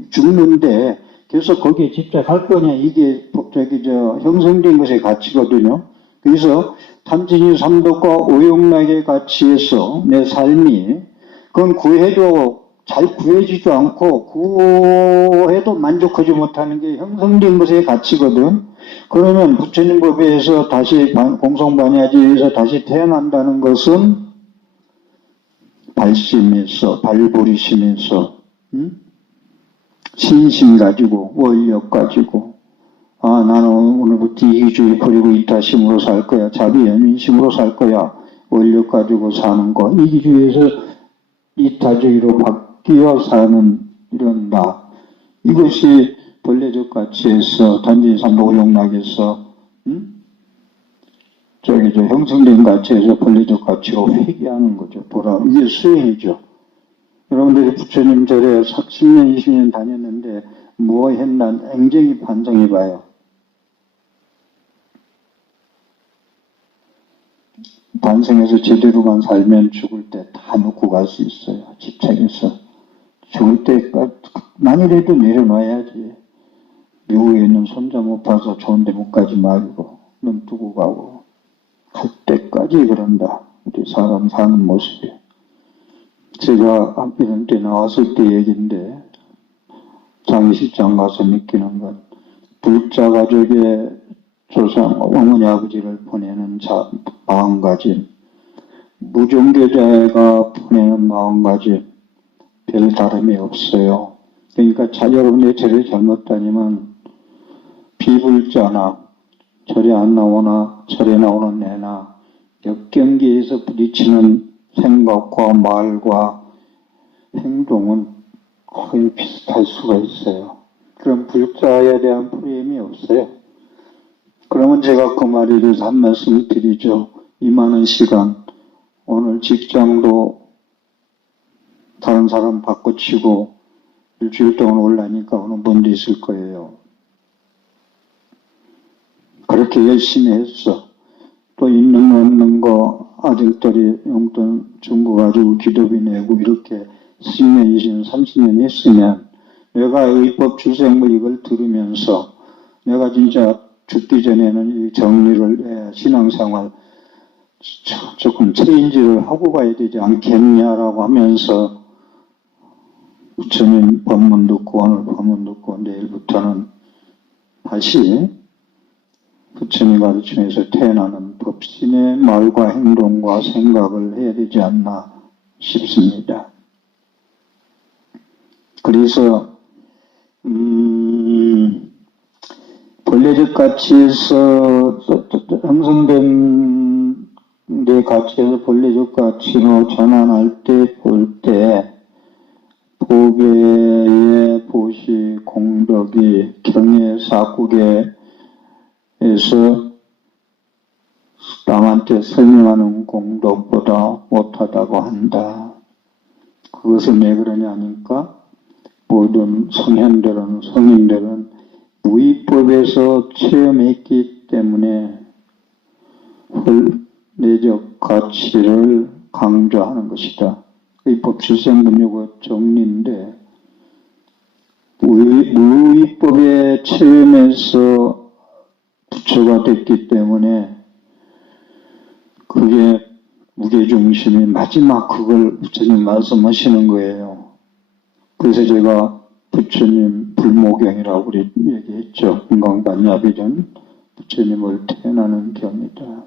죽는데 그래서 거기에 집착할 거냐 이게 형성된 것의 가치거든요. 그래서 탐진이 삼독과 오용락의 가치에서 내 삶이 그건 구해도 잘 구해지도 않고 구해도 만족하지 못하는 게 형성된 것의 가치거든. 그러면 부처님 법에서 다시 공성반야지에서 다시 태어난다는 것은 발심에서 발부리심에서 신심 가지고 원력 가지고 나는 오늘부터 이기주의 버리고 이타심으로 살 거야. 자비연민심으로 살 거야. 원력 가지고 사는 거. 이기주의에서 이타주의로 바뀌어 사는 이런 나. 이것이 본래적 가치에서 단지 삼도용락에서 형성된 가치에서 본래적 가치로 회귀하는 거죠. 이게 수행이죠. 여러분들이 부처님 절에 10년, 20년 다녔는데 뭐 했나 앵쟁이 반성해봐요. 반성해서 제대로만 살면 죽을 때 다 놓고 갈 수 있어요. 집착해서. 죽을 때까지 만일에도 내려놔야지. 미국에 있는 손자 못 봐서 좋은데 못 가지 말고 눈 뜨고 가고 갈 때까지 그런다. 우리 사람 사는 모습이. 제가 이런 때 나왔을 때 얘기인데 장례식장 가서 느끼는 건 불자 가족의 조상 어머니 아버지를 보내는 마음가짐, 무종교자가 보내는 마음가짐 별 다름이 없어요. 그러니까 여러분의 절에 잘못 다니면 비불자나 절에 안 나오나 절에 나오는 애나 역경계에서 부딪히는 생각과 말과 행동은 거의 비슷할 수가 있어요. 그런 불자에 대한 프레임이 없어요. 그러면 제가 그 말에 대해서 한 말씀 드리죠. 이 많은 시간, 오늘 직장도 다른 사람 바꿔치고 일주일 동안 올라니까 오늘 뭔데 있을 거예요. 그렇게 열심히 했어. 또 있는 거 없는 거 아들들이 용돈 준 거 가지고 기도비 내고 이렇게 10년, 20년, 30년 했으면 내가 의법 출생물 이걸 들으면서 내가 진짜 죽기 전에는 이 정리를 신앙생활 조금 체인지를 하고 가야 되지 않겠냐라고 하면서 부처님 법문 듣고 오늘 법문 듣고 내일부터는 다시 부처님 가르침에서 태어나는 법신의 말과 행동과 생각을 해야 되지 않나 싶습니다. 그래서 본래적 가치에서 형성된 내 가치에서 본래적 가치로 전환할 때 볼 때 보배의 보시 공덕이 경의 사국에서 남한테 설명하는 공덕보다 못하다고 한다. 그것은 왜 그러냐니까 모든 성현들은 성인들은 무위법에서 체험했기 때문에 내적 가치를 강조하는 것이다. 의법 출생분요가 정리인데 무위법의 체험에서 부처가 됐기 때문에 그게 무게중심이 마지막 그걸 부처님 말씀하시는 거예요. 그래서 제가 부처님 불모경이라고 얘기했죠. 금강반야비전 부처님을 태어나는 경이다.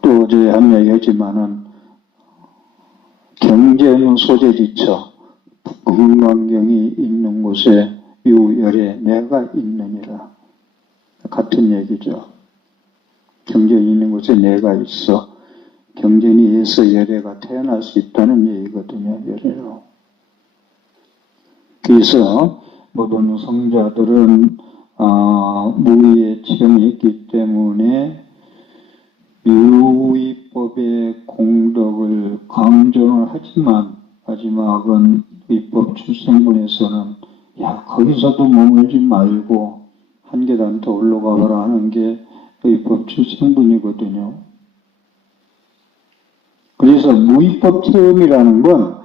또 어제 한 얘기했지만은 경제는 소재지처 금강경이 있는 곳에 유열에 내가 있느니라. 같은 얘기죠. 경전이 있는 곳에 내가 있어. 경전이 해서 열애가 태어날 수 있다는 얘기거든요. 열애로. 그래서 모든 성자들은 무의에 체험했기 때문에 유의법의 공덕을 강조를 하지만 마지막은 위법 출생분에서는 야 거기서도 머물지 말고 한 계단 더 올라가거라 하는 게 위법 출생분이거든요. 그래서 무위법 체험이라는 건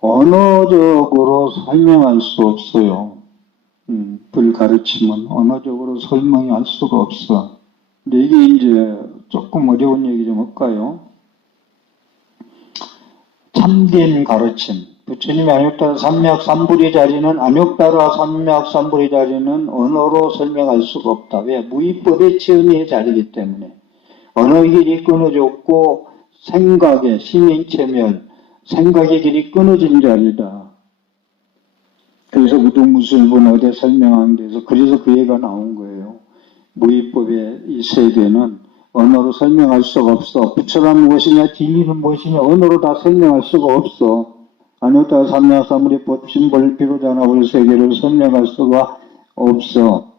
언어적으로 설명할 수 없어요. 불가르침은 언어적으로 설명할 수가 없어. 근데 이게 이제 조금 어려운 얘기 좀 할까요? 참된 가르침. 부처님이 안욕따라 삼맥삼불의 자리는 안욕따라 삼맥삼불의 자리는 언어로 설명할 수가 없다. 왜? 무위법의 체험의 자리이기 때문에. 언어의 길이 끊어졌고 생각의 심행체면 생각의 길이 끊어진 자리다. 그래서 무등무술분 어디 설명한 데서 그래서 그 얘기가 나온 거예요. 무위법의 이 세계는 언어로 설명할 수가 없어. 부처란 무엇이냐, 진리는 무엇이냐, 언어로 다 설명할 수가 없어. 안욕따라 삼맥삼불의 법신벌 비로자나불 세계를 설명할 수가 없어.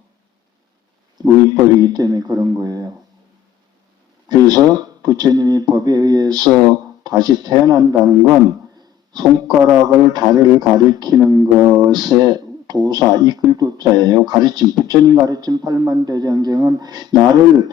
무위법이기 때문에 그런 거예요. 그래서 부처님이 법에 의해서 다시 태어난다는 건 손가락을 달을 가리키는 것의 도사, 이끌 도자예요. 가르침, 부처님 가르침 팔만대장경은 나를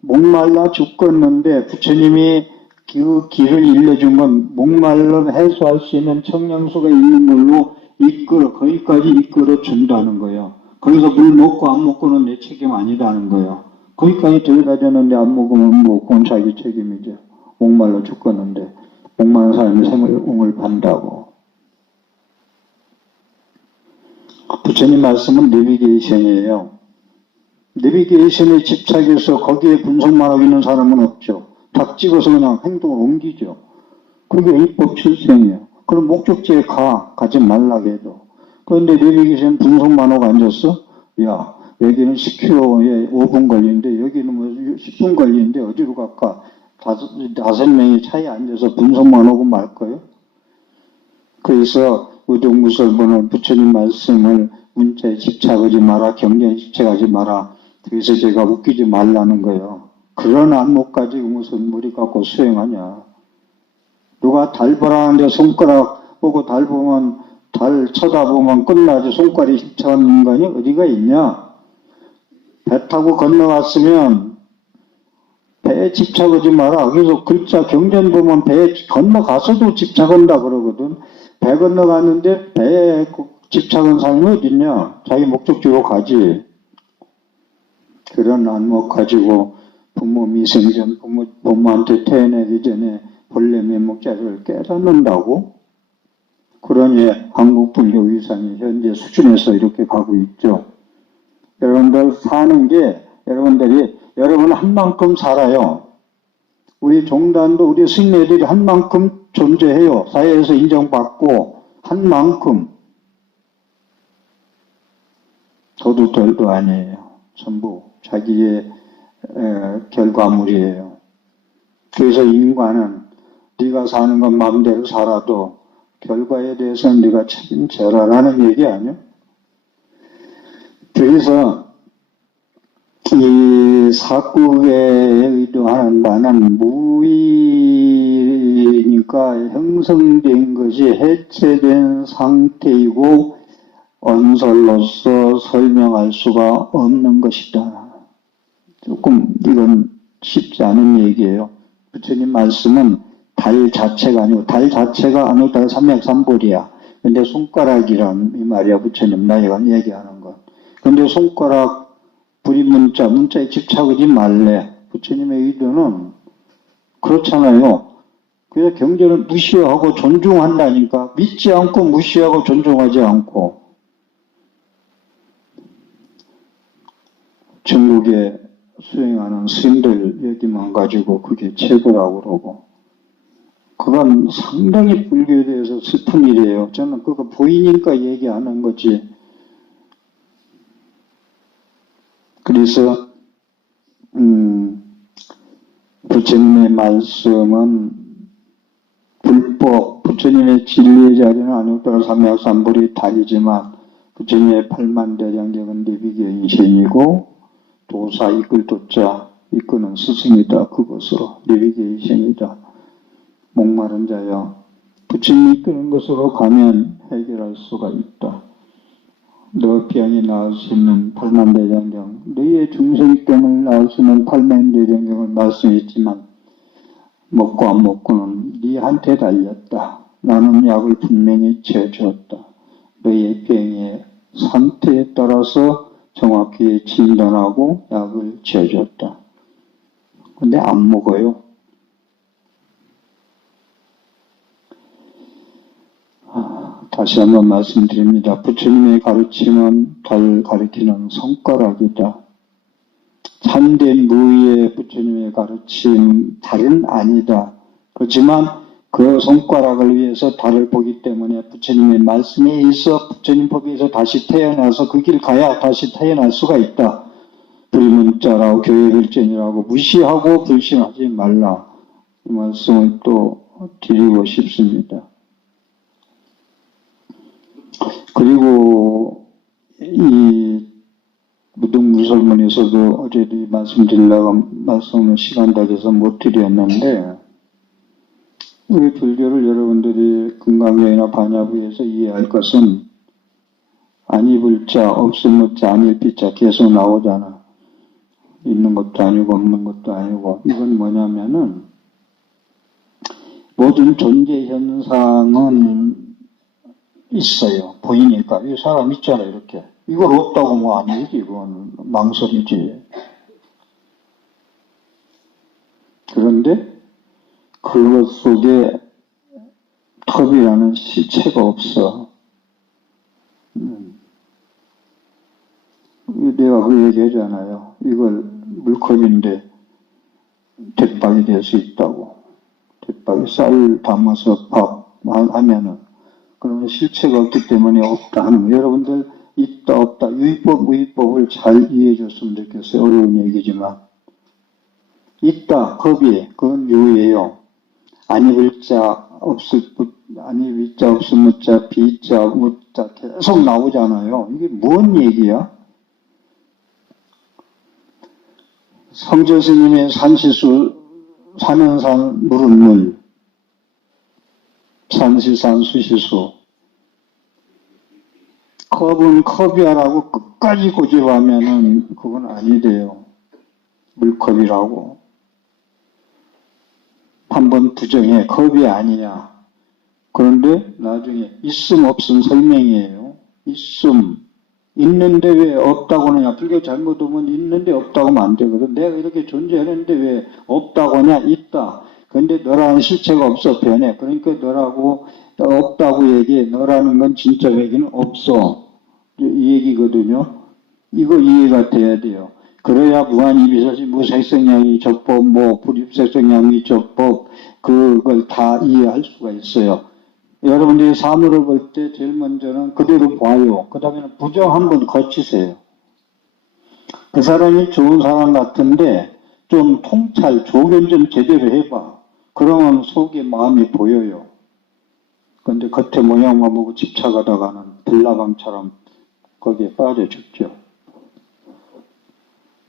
목말라 죽겠는데 부처님이 그 길을 일러준 건 목말라 해소할 수 있는 청량수가 있는 걸로 거기까지 이끌어 준다는 거예요. 거기서 물 먹고 안 먹고는 내 책임 아니다는 거예요. 거기까지 데려다 줬는데 안 먹으면 뭐 그건 자기 책임이죠. 목말라 죽겠는데 목마른 사람이 생을 판다고. 부처님 말씀은 내비게이션이에요. 내비게이션에 집착해서 거기에 분석만 하고 있는 사람은 없죠. 딱 찍어서 그냥 행동을 옮기죠. 그게 의법 출생이에요. 그럼 목적지에 가지 말라고 해도. 그런데 내비게이션 분석만 하고 앉았어? 야, 여기는 10km에 5분 걸리는데 여기는 뭐 10분 걸리는데 어디로 갈까? 다섯 명이 차에 앉아서 분석만 하고 말 거예요? 그래서 의동무설보는 부처님 말씀을 문자에 집착하지 마라, 경전에 집착하지 마라. 그래서 제가 웃기지 말라는 거예요. 그런 안목 가지고 무슨 무리 갖고 수행하냐. 누가 달 보라는데 손가락 보고 달 보면, 달 쳐다보면 끝나지 손가락이 집착하는 인간이 어디가 있냐. 배 타고 건너갔으면 배에 집착하지 마라. 그래서 글자 경전 보면 배에 건너가서도 집착한다 그러거든. 배 건너갔는데 배에 집착한 사람이 어딨냐. 자기 목적지로 가지. 그런 안목 가지고 부모 미생전 부모한테 태어나기 전에 본래 면목 자리를 깨닫는다고? 그러니 한국 불교 위상이 현재 수준에서 이렇게 가고 있죠. 여러분들 사는 게 여러분 한 만큼 살아요. 우리 종단도 우리 스님들이 한 만큼 존재해요. 사회에서 인정받고 한 만큼. 저도 덜도 아니에요. 전부 자기의 결과물이에요. 그래서 인간은 네가 사는 건 마음대로 살아도 결과에 대해서는 네가 책임져라라는 얘기 아니에요? 그래서 이 사국에 의도하는 바는 무의니까 형성된 것이 해체된 상태이고 언설로서 설명할 수가 없는 것이다. 조금 이건 쉽지 않은 얘기예요. 부처님 말씀은 달 자체가 아니고 달 자체가 아무따라 삼맥삼볼이야. 근데 손가락이란 이 말이야. 부처님 나이가 얘기하는 것. 근데 손가락 불이 문자에 집착하지 말래. 부처님의 의도는 그렇잖아요. 그래서 경전을 무시하고 존중한다니까. 믿지 않고 무시하고 존중하지 않고. 전국에 수행하는 스님들 얘기만 가지고 그게 최고라고 그러고. 그건 상당히 불교에 대해서 슬픈 일이에요. 저는 그거 보이니까 얘기하는 거지. 그래서 부처님의 말씀은 불법, 부처님의 진리의 자리는 아니오따라 삼맥삼불이 다르지만 부처님의 팔만대장경은 내비게이션이고 도사 이끌 도자 이끄는 스승이다. 그것으로 내비게이션이다. 목마른 자여 부처님이 이끄는 것으로 가면 해결할 수가 있다. 너 병이 나을 수 있는 팔만대장경, 너희의 중생병을 나을 수 있는 팔만대장경을 말씀했지만 먹고 안 먹고는 네한테 달렸다. 나는 약을 분명히 재주었다. 너희의 병의 상태에 따라서 정확히 진단하고 약을 재줬다. 근데 안 먹어요. 다시 한번 말씀드립니다. 부처님의 가르침은 달 가리키는 손가락이다. 참된 무의의 부처님의 가르침 달은 아니다. 그렇지만 그 손가락을 위해서 달을 보기 때문에 부처님의 말씀에 의해서 부처님 법에서 다시 태어나서 그 길 가야 다시 태어날 수가 있다. 불문자라고 교회결정이라고 무시하고 불신하지 말라. 이 말씀을 또 드리고 싶습니다. 그리고 이 무등무설문에서도 어제도 말씀드리려고 말씀을 시간 달려서 못 드렸는데 우리 불교를 여러분들이 금강경이나 반야부에서 이해할 것은 안 입을 자, 없을 자, 안 입을 자 계속 나오잖아. 있는 것도 아니고 없는 것도 아니고 이건 뭐냐면은 모든 존재 현상은 있어요. 보이니까. 이 사람 있잖아, 이렇게. 이걸 없다고 뭐 아니지, 이건 망설이지. 그런데 그것 속에 톱이라는 시체가 없어. 내가 그 얘기 하잖아요. 이걸 물컵인데 대박이 될 수 있다고. 대박이 쌀 담아서 밥 하면은 그러면 실체가 없기 때문에 없다 하는 거예요. 여러분들 있다 없다 유의법 무의법을 잘 이해해 줬으면 좋겠어요. 어려운 얘기지만 있다 겁이 그건 유예요. 안 입을 자 없을 부, 아니 위자 없을 무자 비자 무자 계속 나오잖아요. 이게 뭔 얘기야? 성조 스님의 산시수 사는 산 물은 물 산시산 수시수 컵은 컵이야라고 끝까지 고집하면은 그건 아니래요. 물컵이라고. 한번 부정해. 컵이 아니야. 그런데 나중에 있음 없음 설명이에요. 있음. 있는데 왜 없다고 하느냐. 불교 잘못 오면 있는데 없다고 하면 안 되거든. 내가 이렇게 존재하는데 왜 없다고 하냐. 있다. 그런데 너라는 실체가 없어. 변해. 그러니까 너라고 없다고 얘기해. 너라는 건 진짜 얘기는 없어. 이 얘기거든요. 이거 이해가 돼야 돼요. 그래야 무한이비사시 무색성량이 적법, 뭐 불입색성량이 적법 그걸 다 이해할 수가 있어요. 여러분들이 사물을 볼 때 제일 먼저는 그대로 봐요. 그 다음에는 부정 한번 거치세요. 그 사람이 좋은 사람 같은데 좀 통찰, 조견 좀 제대로 해봐. 그러면 속에 마음이 보여요. 근데 겉에 모양만 보고 집착하다가는 불나방처럼 거기에 빠져 죽죠.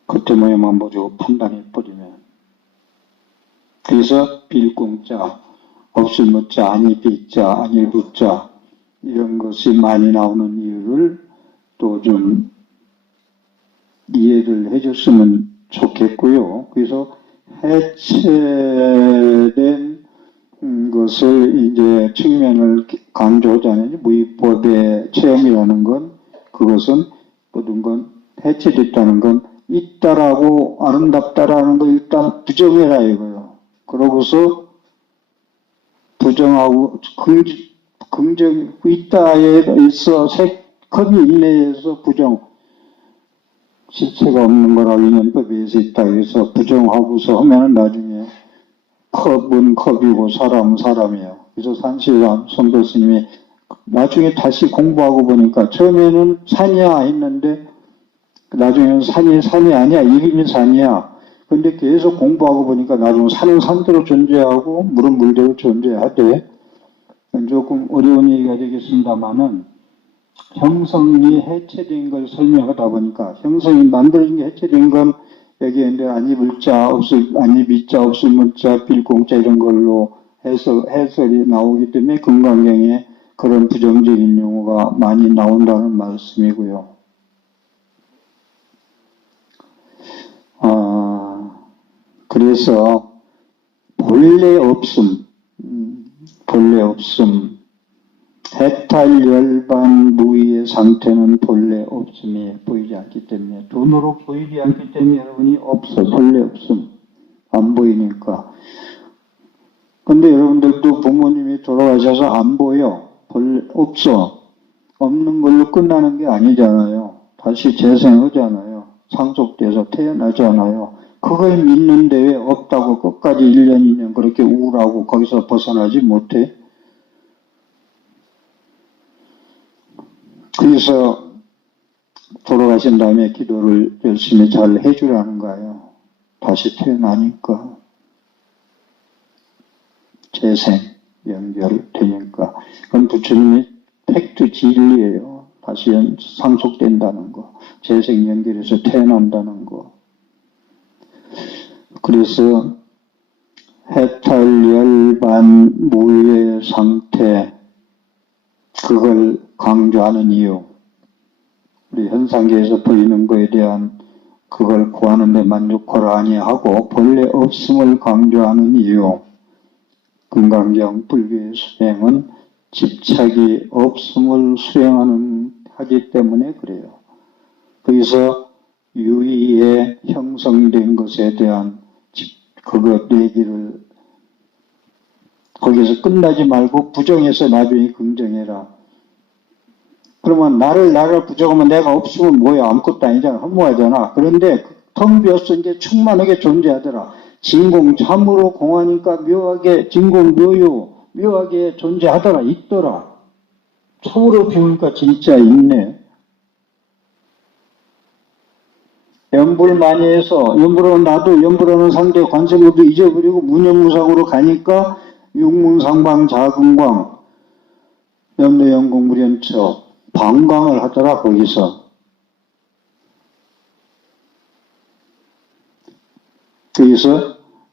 겉에 모양만 보고 판단해버리면. 그래서 빌공자, 없을 무자, 아니 비자, 아니 부자 이런 것이 많이 나오는 이유를 또 좀 이해를 해줬으면 좋겠고요. 그래서 해체된 것을 이제 측면을 강조하자면 무위법의 체험이라는 건 그것은 모든 건 해체됐다는 건 있다라고 아름답다라는 거 일단 부정해라 이거요. 그러고서 부정하고 긍정 있다에 있어 컵이 있네에서 부정 실체가 없는 거라고 인연법에서 있다 해서 부정하고서 하면은 나중에 컵은 컵이고 사람은 사람이에요. 그래서 산시람 성도 스님이 나중에 다시 공부하고 보니까 처음에는 산이야 했는데 나중에는 산이 아니야. 이름이 산이야. 근데 계속 공부하고 보니까 나중에 산은 산대로 존재하고 물은 물대로 존재하되 조금 어려운 얘기가 되겠습니다만은 형성이 해체된 걸 설명하다 보니까 형성이 만들어진 게 해체된 건 여기에 이제 아니 물자 없을 아니 미자 없을 물자 빌공자 이런 걸로 해설이 나오기 때문에 금강경에 그런 부정적인 용어가 많이 나온다는 말씀이고요. 그래서 본래 없음, 해탈 열반 무의의 상태는 본래 없음이 보이지 않기 때문에 눈으로 보이지 않기 때문에 여러분이 없어, 본래 없음, 안 보이니까. 근데 여러분들도 부모님이 돌아가셔서 안 보여, 본래 없어, 없는 걸로 끝나는 게 아니잖아요. 다시 재생하잖아요. 상속돼서 태어나잖아요. 그걸 믿는데 왜 없다고 끝까지 1년, 2년 그렇게 우울하고 거기서 벗어나지 못해? 그래서 돌아가신 다음에 기도를 열심히 잘 해주라는 거예요. 다시 태어나니까. 재생, 연결되니까. 그건 부처님이 팩트 진리예요. 다시 상속된다는 거. 재생 연결해서 태어난다는 거. 그래서 해탈 열반 무의 상태 그걸 강조하는 이유 우리 현상계에서 보이는 것에 대한 그걸 구하는 데 만족하라 아니하고 본래 없음을 강조하는 이유 금강경 불교의 수행은 집착이 없음을 하기 때문에 그래요. 거기서 유의에 형성된 것에 대한 그것 얘기를 거기서 끝나지 말고 부정해서 나중에 긍정해라. 그러면 나를 부정하면 내가 없으면 뭐야 아무것도 아니잖아. 허무하잖아. 그런데 텅 비었어 이제 충만하게 존재하더라. 진공 참으로 공하니까 묘하게 진공 묘하게 존재하더라. 있더라. 참으로 비우니까 진짜 있네. 연불 많이 해서 연불하는 나도 연불하는 상대 관세모도 잊어버리고 무념무상으로 가니까 육문상방 자금광 염도영공무련처 방광을 하더라. 거기서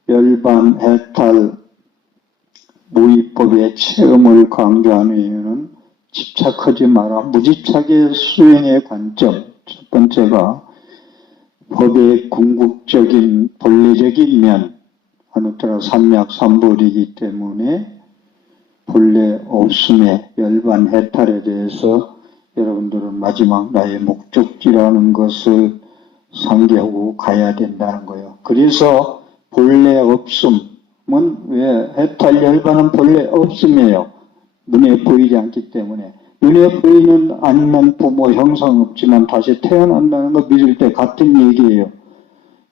열반 해탈 무위법의 체험을 강조하는 이유는 집착하지 마라. 무집착의 수행의 관점. 첫 번째가 법의 궁극적인 본래적인 면, 아누트라 삼맥삼보리이기 때문에 본래 없음의 열반 해탈에 대해서 여러분들은 마지막 나의 목적지라는 것을 상기하고 가야 된다는 거예요. 그래서 본래 없음은 왜 해탈 열반은 본래 없음이에요. 눈에 보이지 않기 때문에. 눈에 보이는 않는 부모 형상 없지만 다시 태어난다는 거 믿을 때 같은 얘기예요.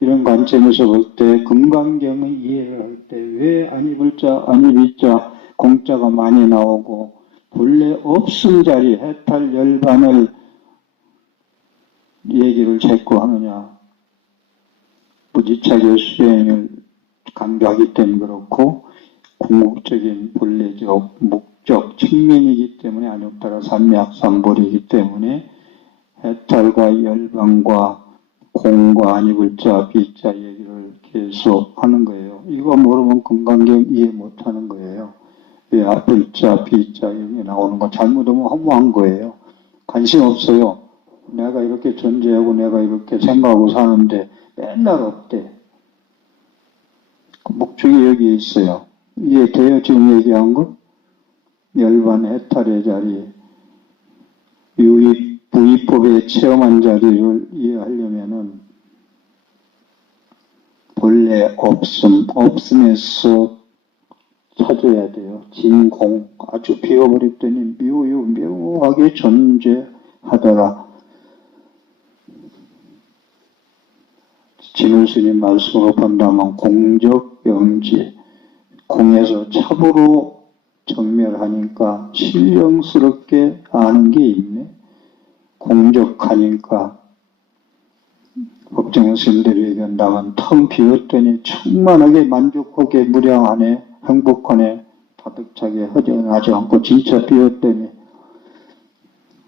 이런 관점에서 볼 때 금강경의 이해를 할 때 왜 아니불자 아니비자 공자가 많이 나오고 본래 없음 자리 해탈 열반을 얘기를 자꾸 하느냐. 무지착의 수행을 강조하기 때문에 그렇고 궁극적인 본래적 목적 측면이기 때문에 아니따라 삼맥삼보리이기 때문에 해탈과 열반과 공과 아니불자 비자 얘기를 계속 하는 거예요. 이거 모르면 금강경 이해 못하는 거예요. 왜 불자 비자 여기 나오는 거 잘못하면 허무한 거예요. 관심 없어요. 내가 이렇게 존재하고 내가 이렇게 생각하고 사는데 맨날 없대. 그 목적이 여기에 있어요. 이해돼요? 지금 얘기한 거? 열반 해탈의 자리, 부위법의 체험한 자리를 이해하려면은 본래 없음에서 찾아야 돼요. 진공, 아주 비워버렸더니 묘하게 존재하더라. 진울스님 말씀으로 본다면 공적 영지, 공에서 첩으로 정멸하니까 신령스럽게 아는 게 있네. 공적하니까 법정 스님들이 얘기한다면 텅 비웠더니 충만하게 만족하게 무량하네, 행복하네, 가득차게 허전하지 않고 진짜 비웠더니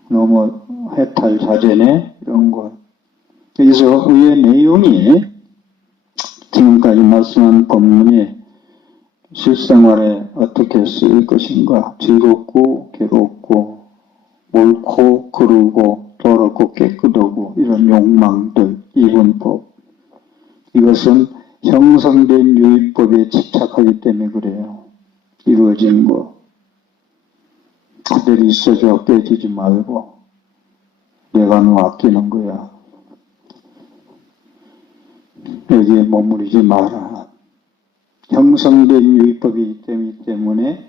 너무 해탈 자제네 이런 거. 여기서 의의 내용이 지금까지 말씀한 법문이 실생활에 어떻게 쓰일 것인가. 즐겁고 괴롭고 옳고 그르고 더럽고 깨끗하고 이런 욕망들, 이분법. 이것은 형성된 유의법에 집착하기 때문에 그래요. 이루어진 거. 그대로 있어줘 깨지지 말고 내가 너 아끼는 거야. 여기에 머무르지 마라. 형성된 유의법이기 때문에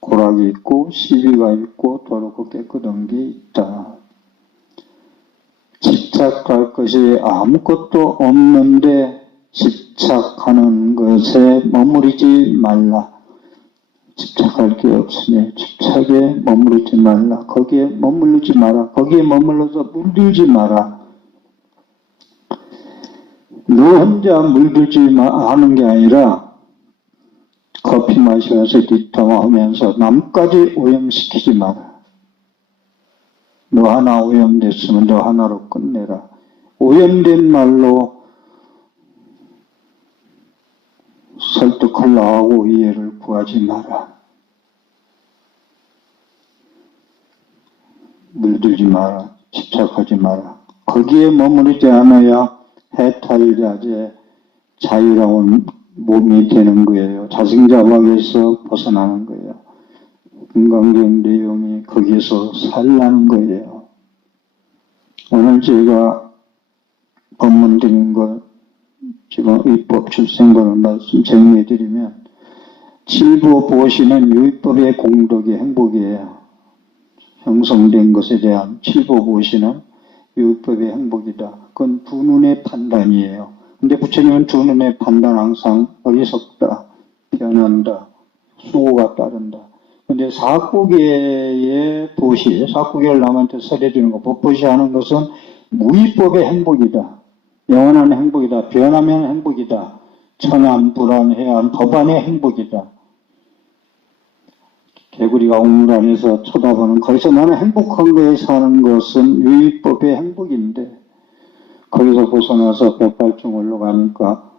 고락이 있고 시비가 있고 더럽고 깨끗한 게 있다. 집착할 것이 아무것도 없는데 집착하는 것에 머무르지 말라. 집착할 게 없으니 집착에 머무르지 말라. 거기에 머무르지 마라. 거기에 머물러서 물들지 마라. 너 혼자 물들지 하는 게 아니라 커피 마시면서 뒷담화하면서 남까지 오염시키지 마라. 너 하나 오염됐으면 너 하나로 끝내라. 오염된 말로 설득하려고 하고 이해를 구하지 마라. 물들지 마라. 집착하지 마라. 거기에 머무르지 않아야 해탈자재 자유로운 몸이 되는 거예요. 자승자박에서 벗어나는 거예요. 금강경 내용이 거기서 살라는 거예요. 오늘 제가 법문 드린 거 지금 의법 출생론을 말씀 정리해드리면 칠부 보시는 유의법의 공덕이 행복이에요. 형성된 것에 대한 칠부 보시는 유의법의 행복이다. 그건 두 눈의 판단이에요. 근데 부처님은 두 눈의 판단 항상 어리석다, 변한다, 수고가 따른다. 근데 사구계의 보시, 사구계를 남한테 설해주는 거, 법보시 하는 것은 무의법의 행복이다. 영원한 행복이다. 변하면 행복이다. 천안, 불안, 해안, 법안의 행복이다. 개구리가 우물 안에서 쳐다보는 거기서 나는 행복한 거에 사는 것은 유의법의 행복인데 거기서 벗어나서 백발중 올라가니까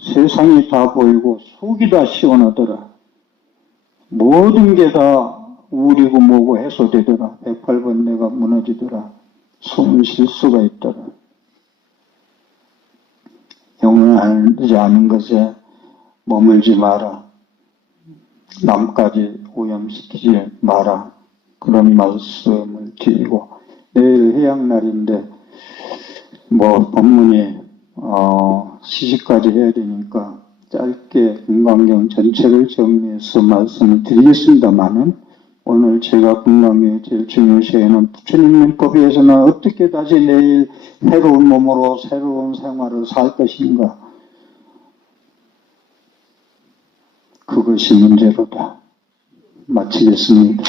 세상이 다 보이고 속이 다 시원하더라. 모든 게 다 우리고 뭐고 해소되더라. 108번뇌가 무너지더라. 숨을 쉴 수가 있더라. 영원하지 않은 것에 머물지 마라. 남까지 오염시키지 마라. 그런 말씀을 드리고 내일 해양날인데 법문이 시시까지 해야 되니까 짧게 금강경 전체를 정리해서 말씀을 드리겠습니다만은 오늘 제가 금강경에 제일 중요시 여기는 부처님 민법에서는 어떻게 다시 내일 새로운 몸으로 새로운 생활을 살 것인가 그것이 문제로다. 마치겠습니다.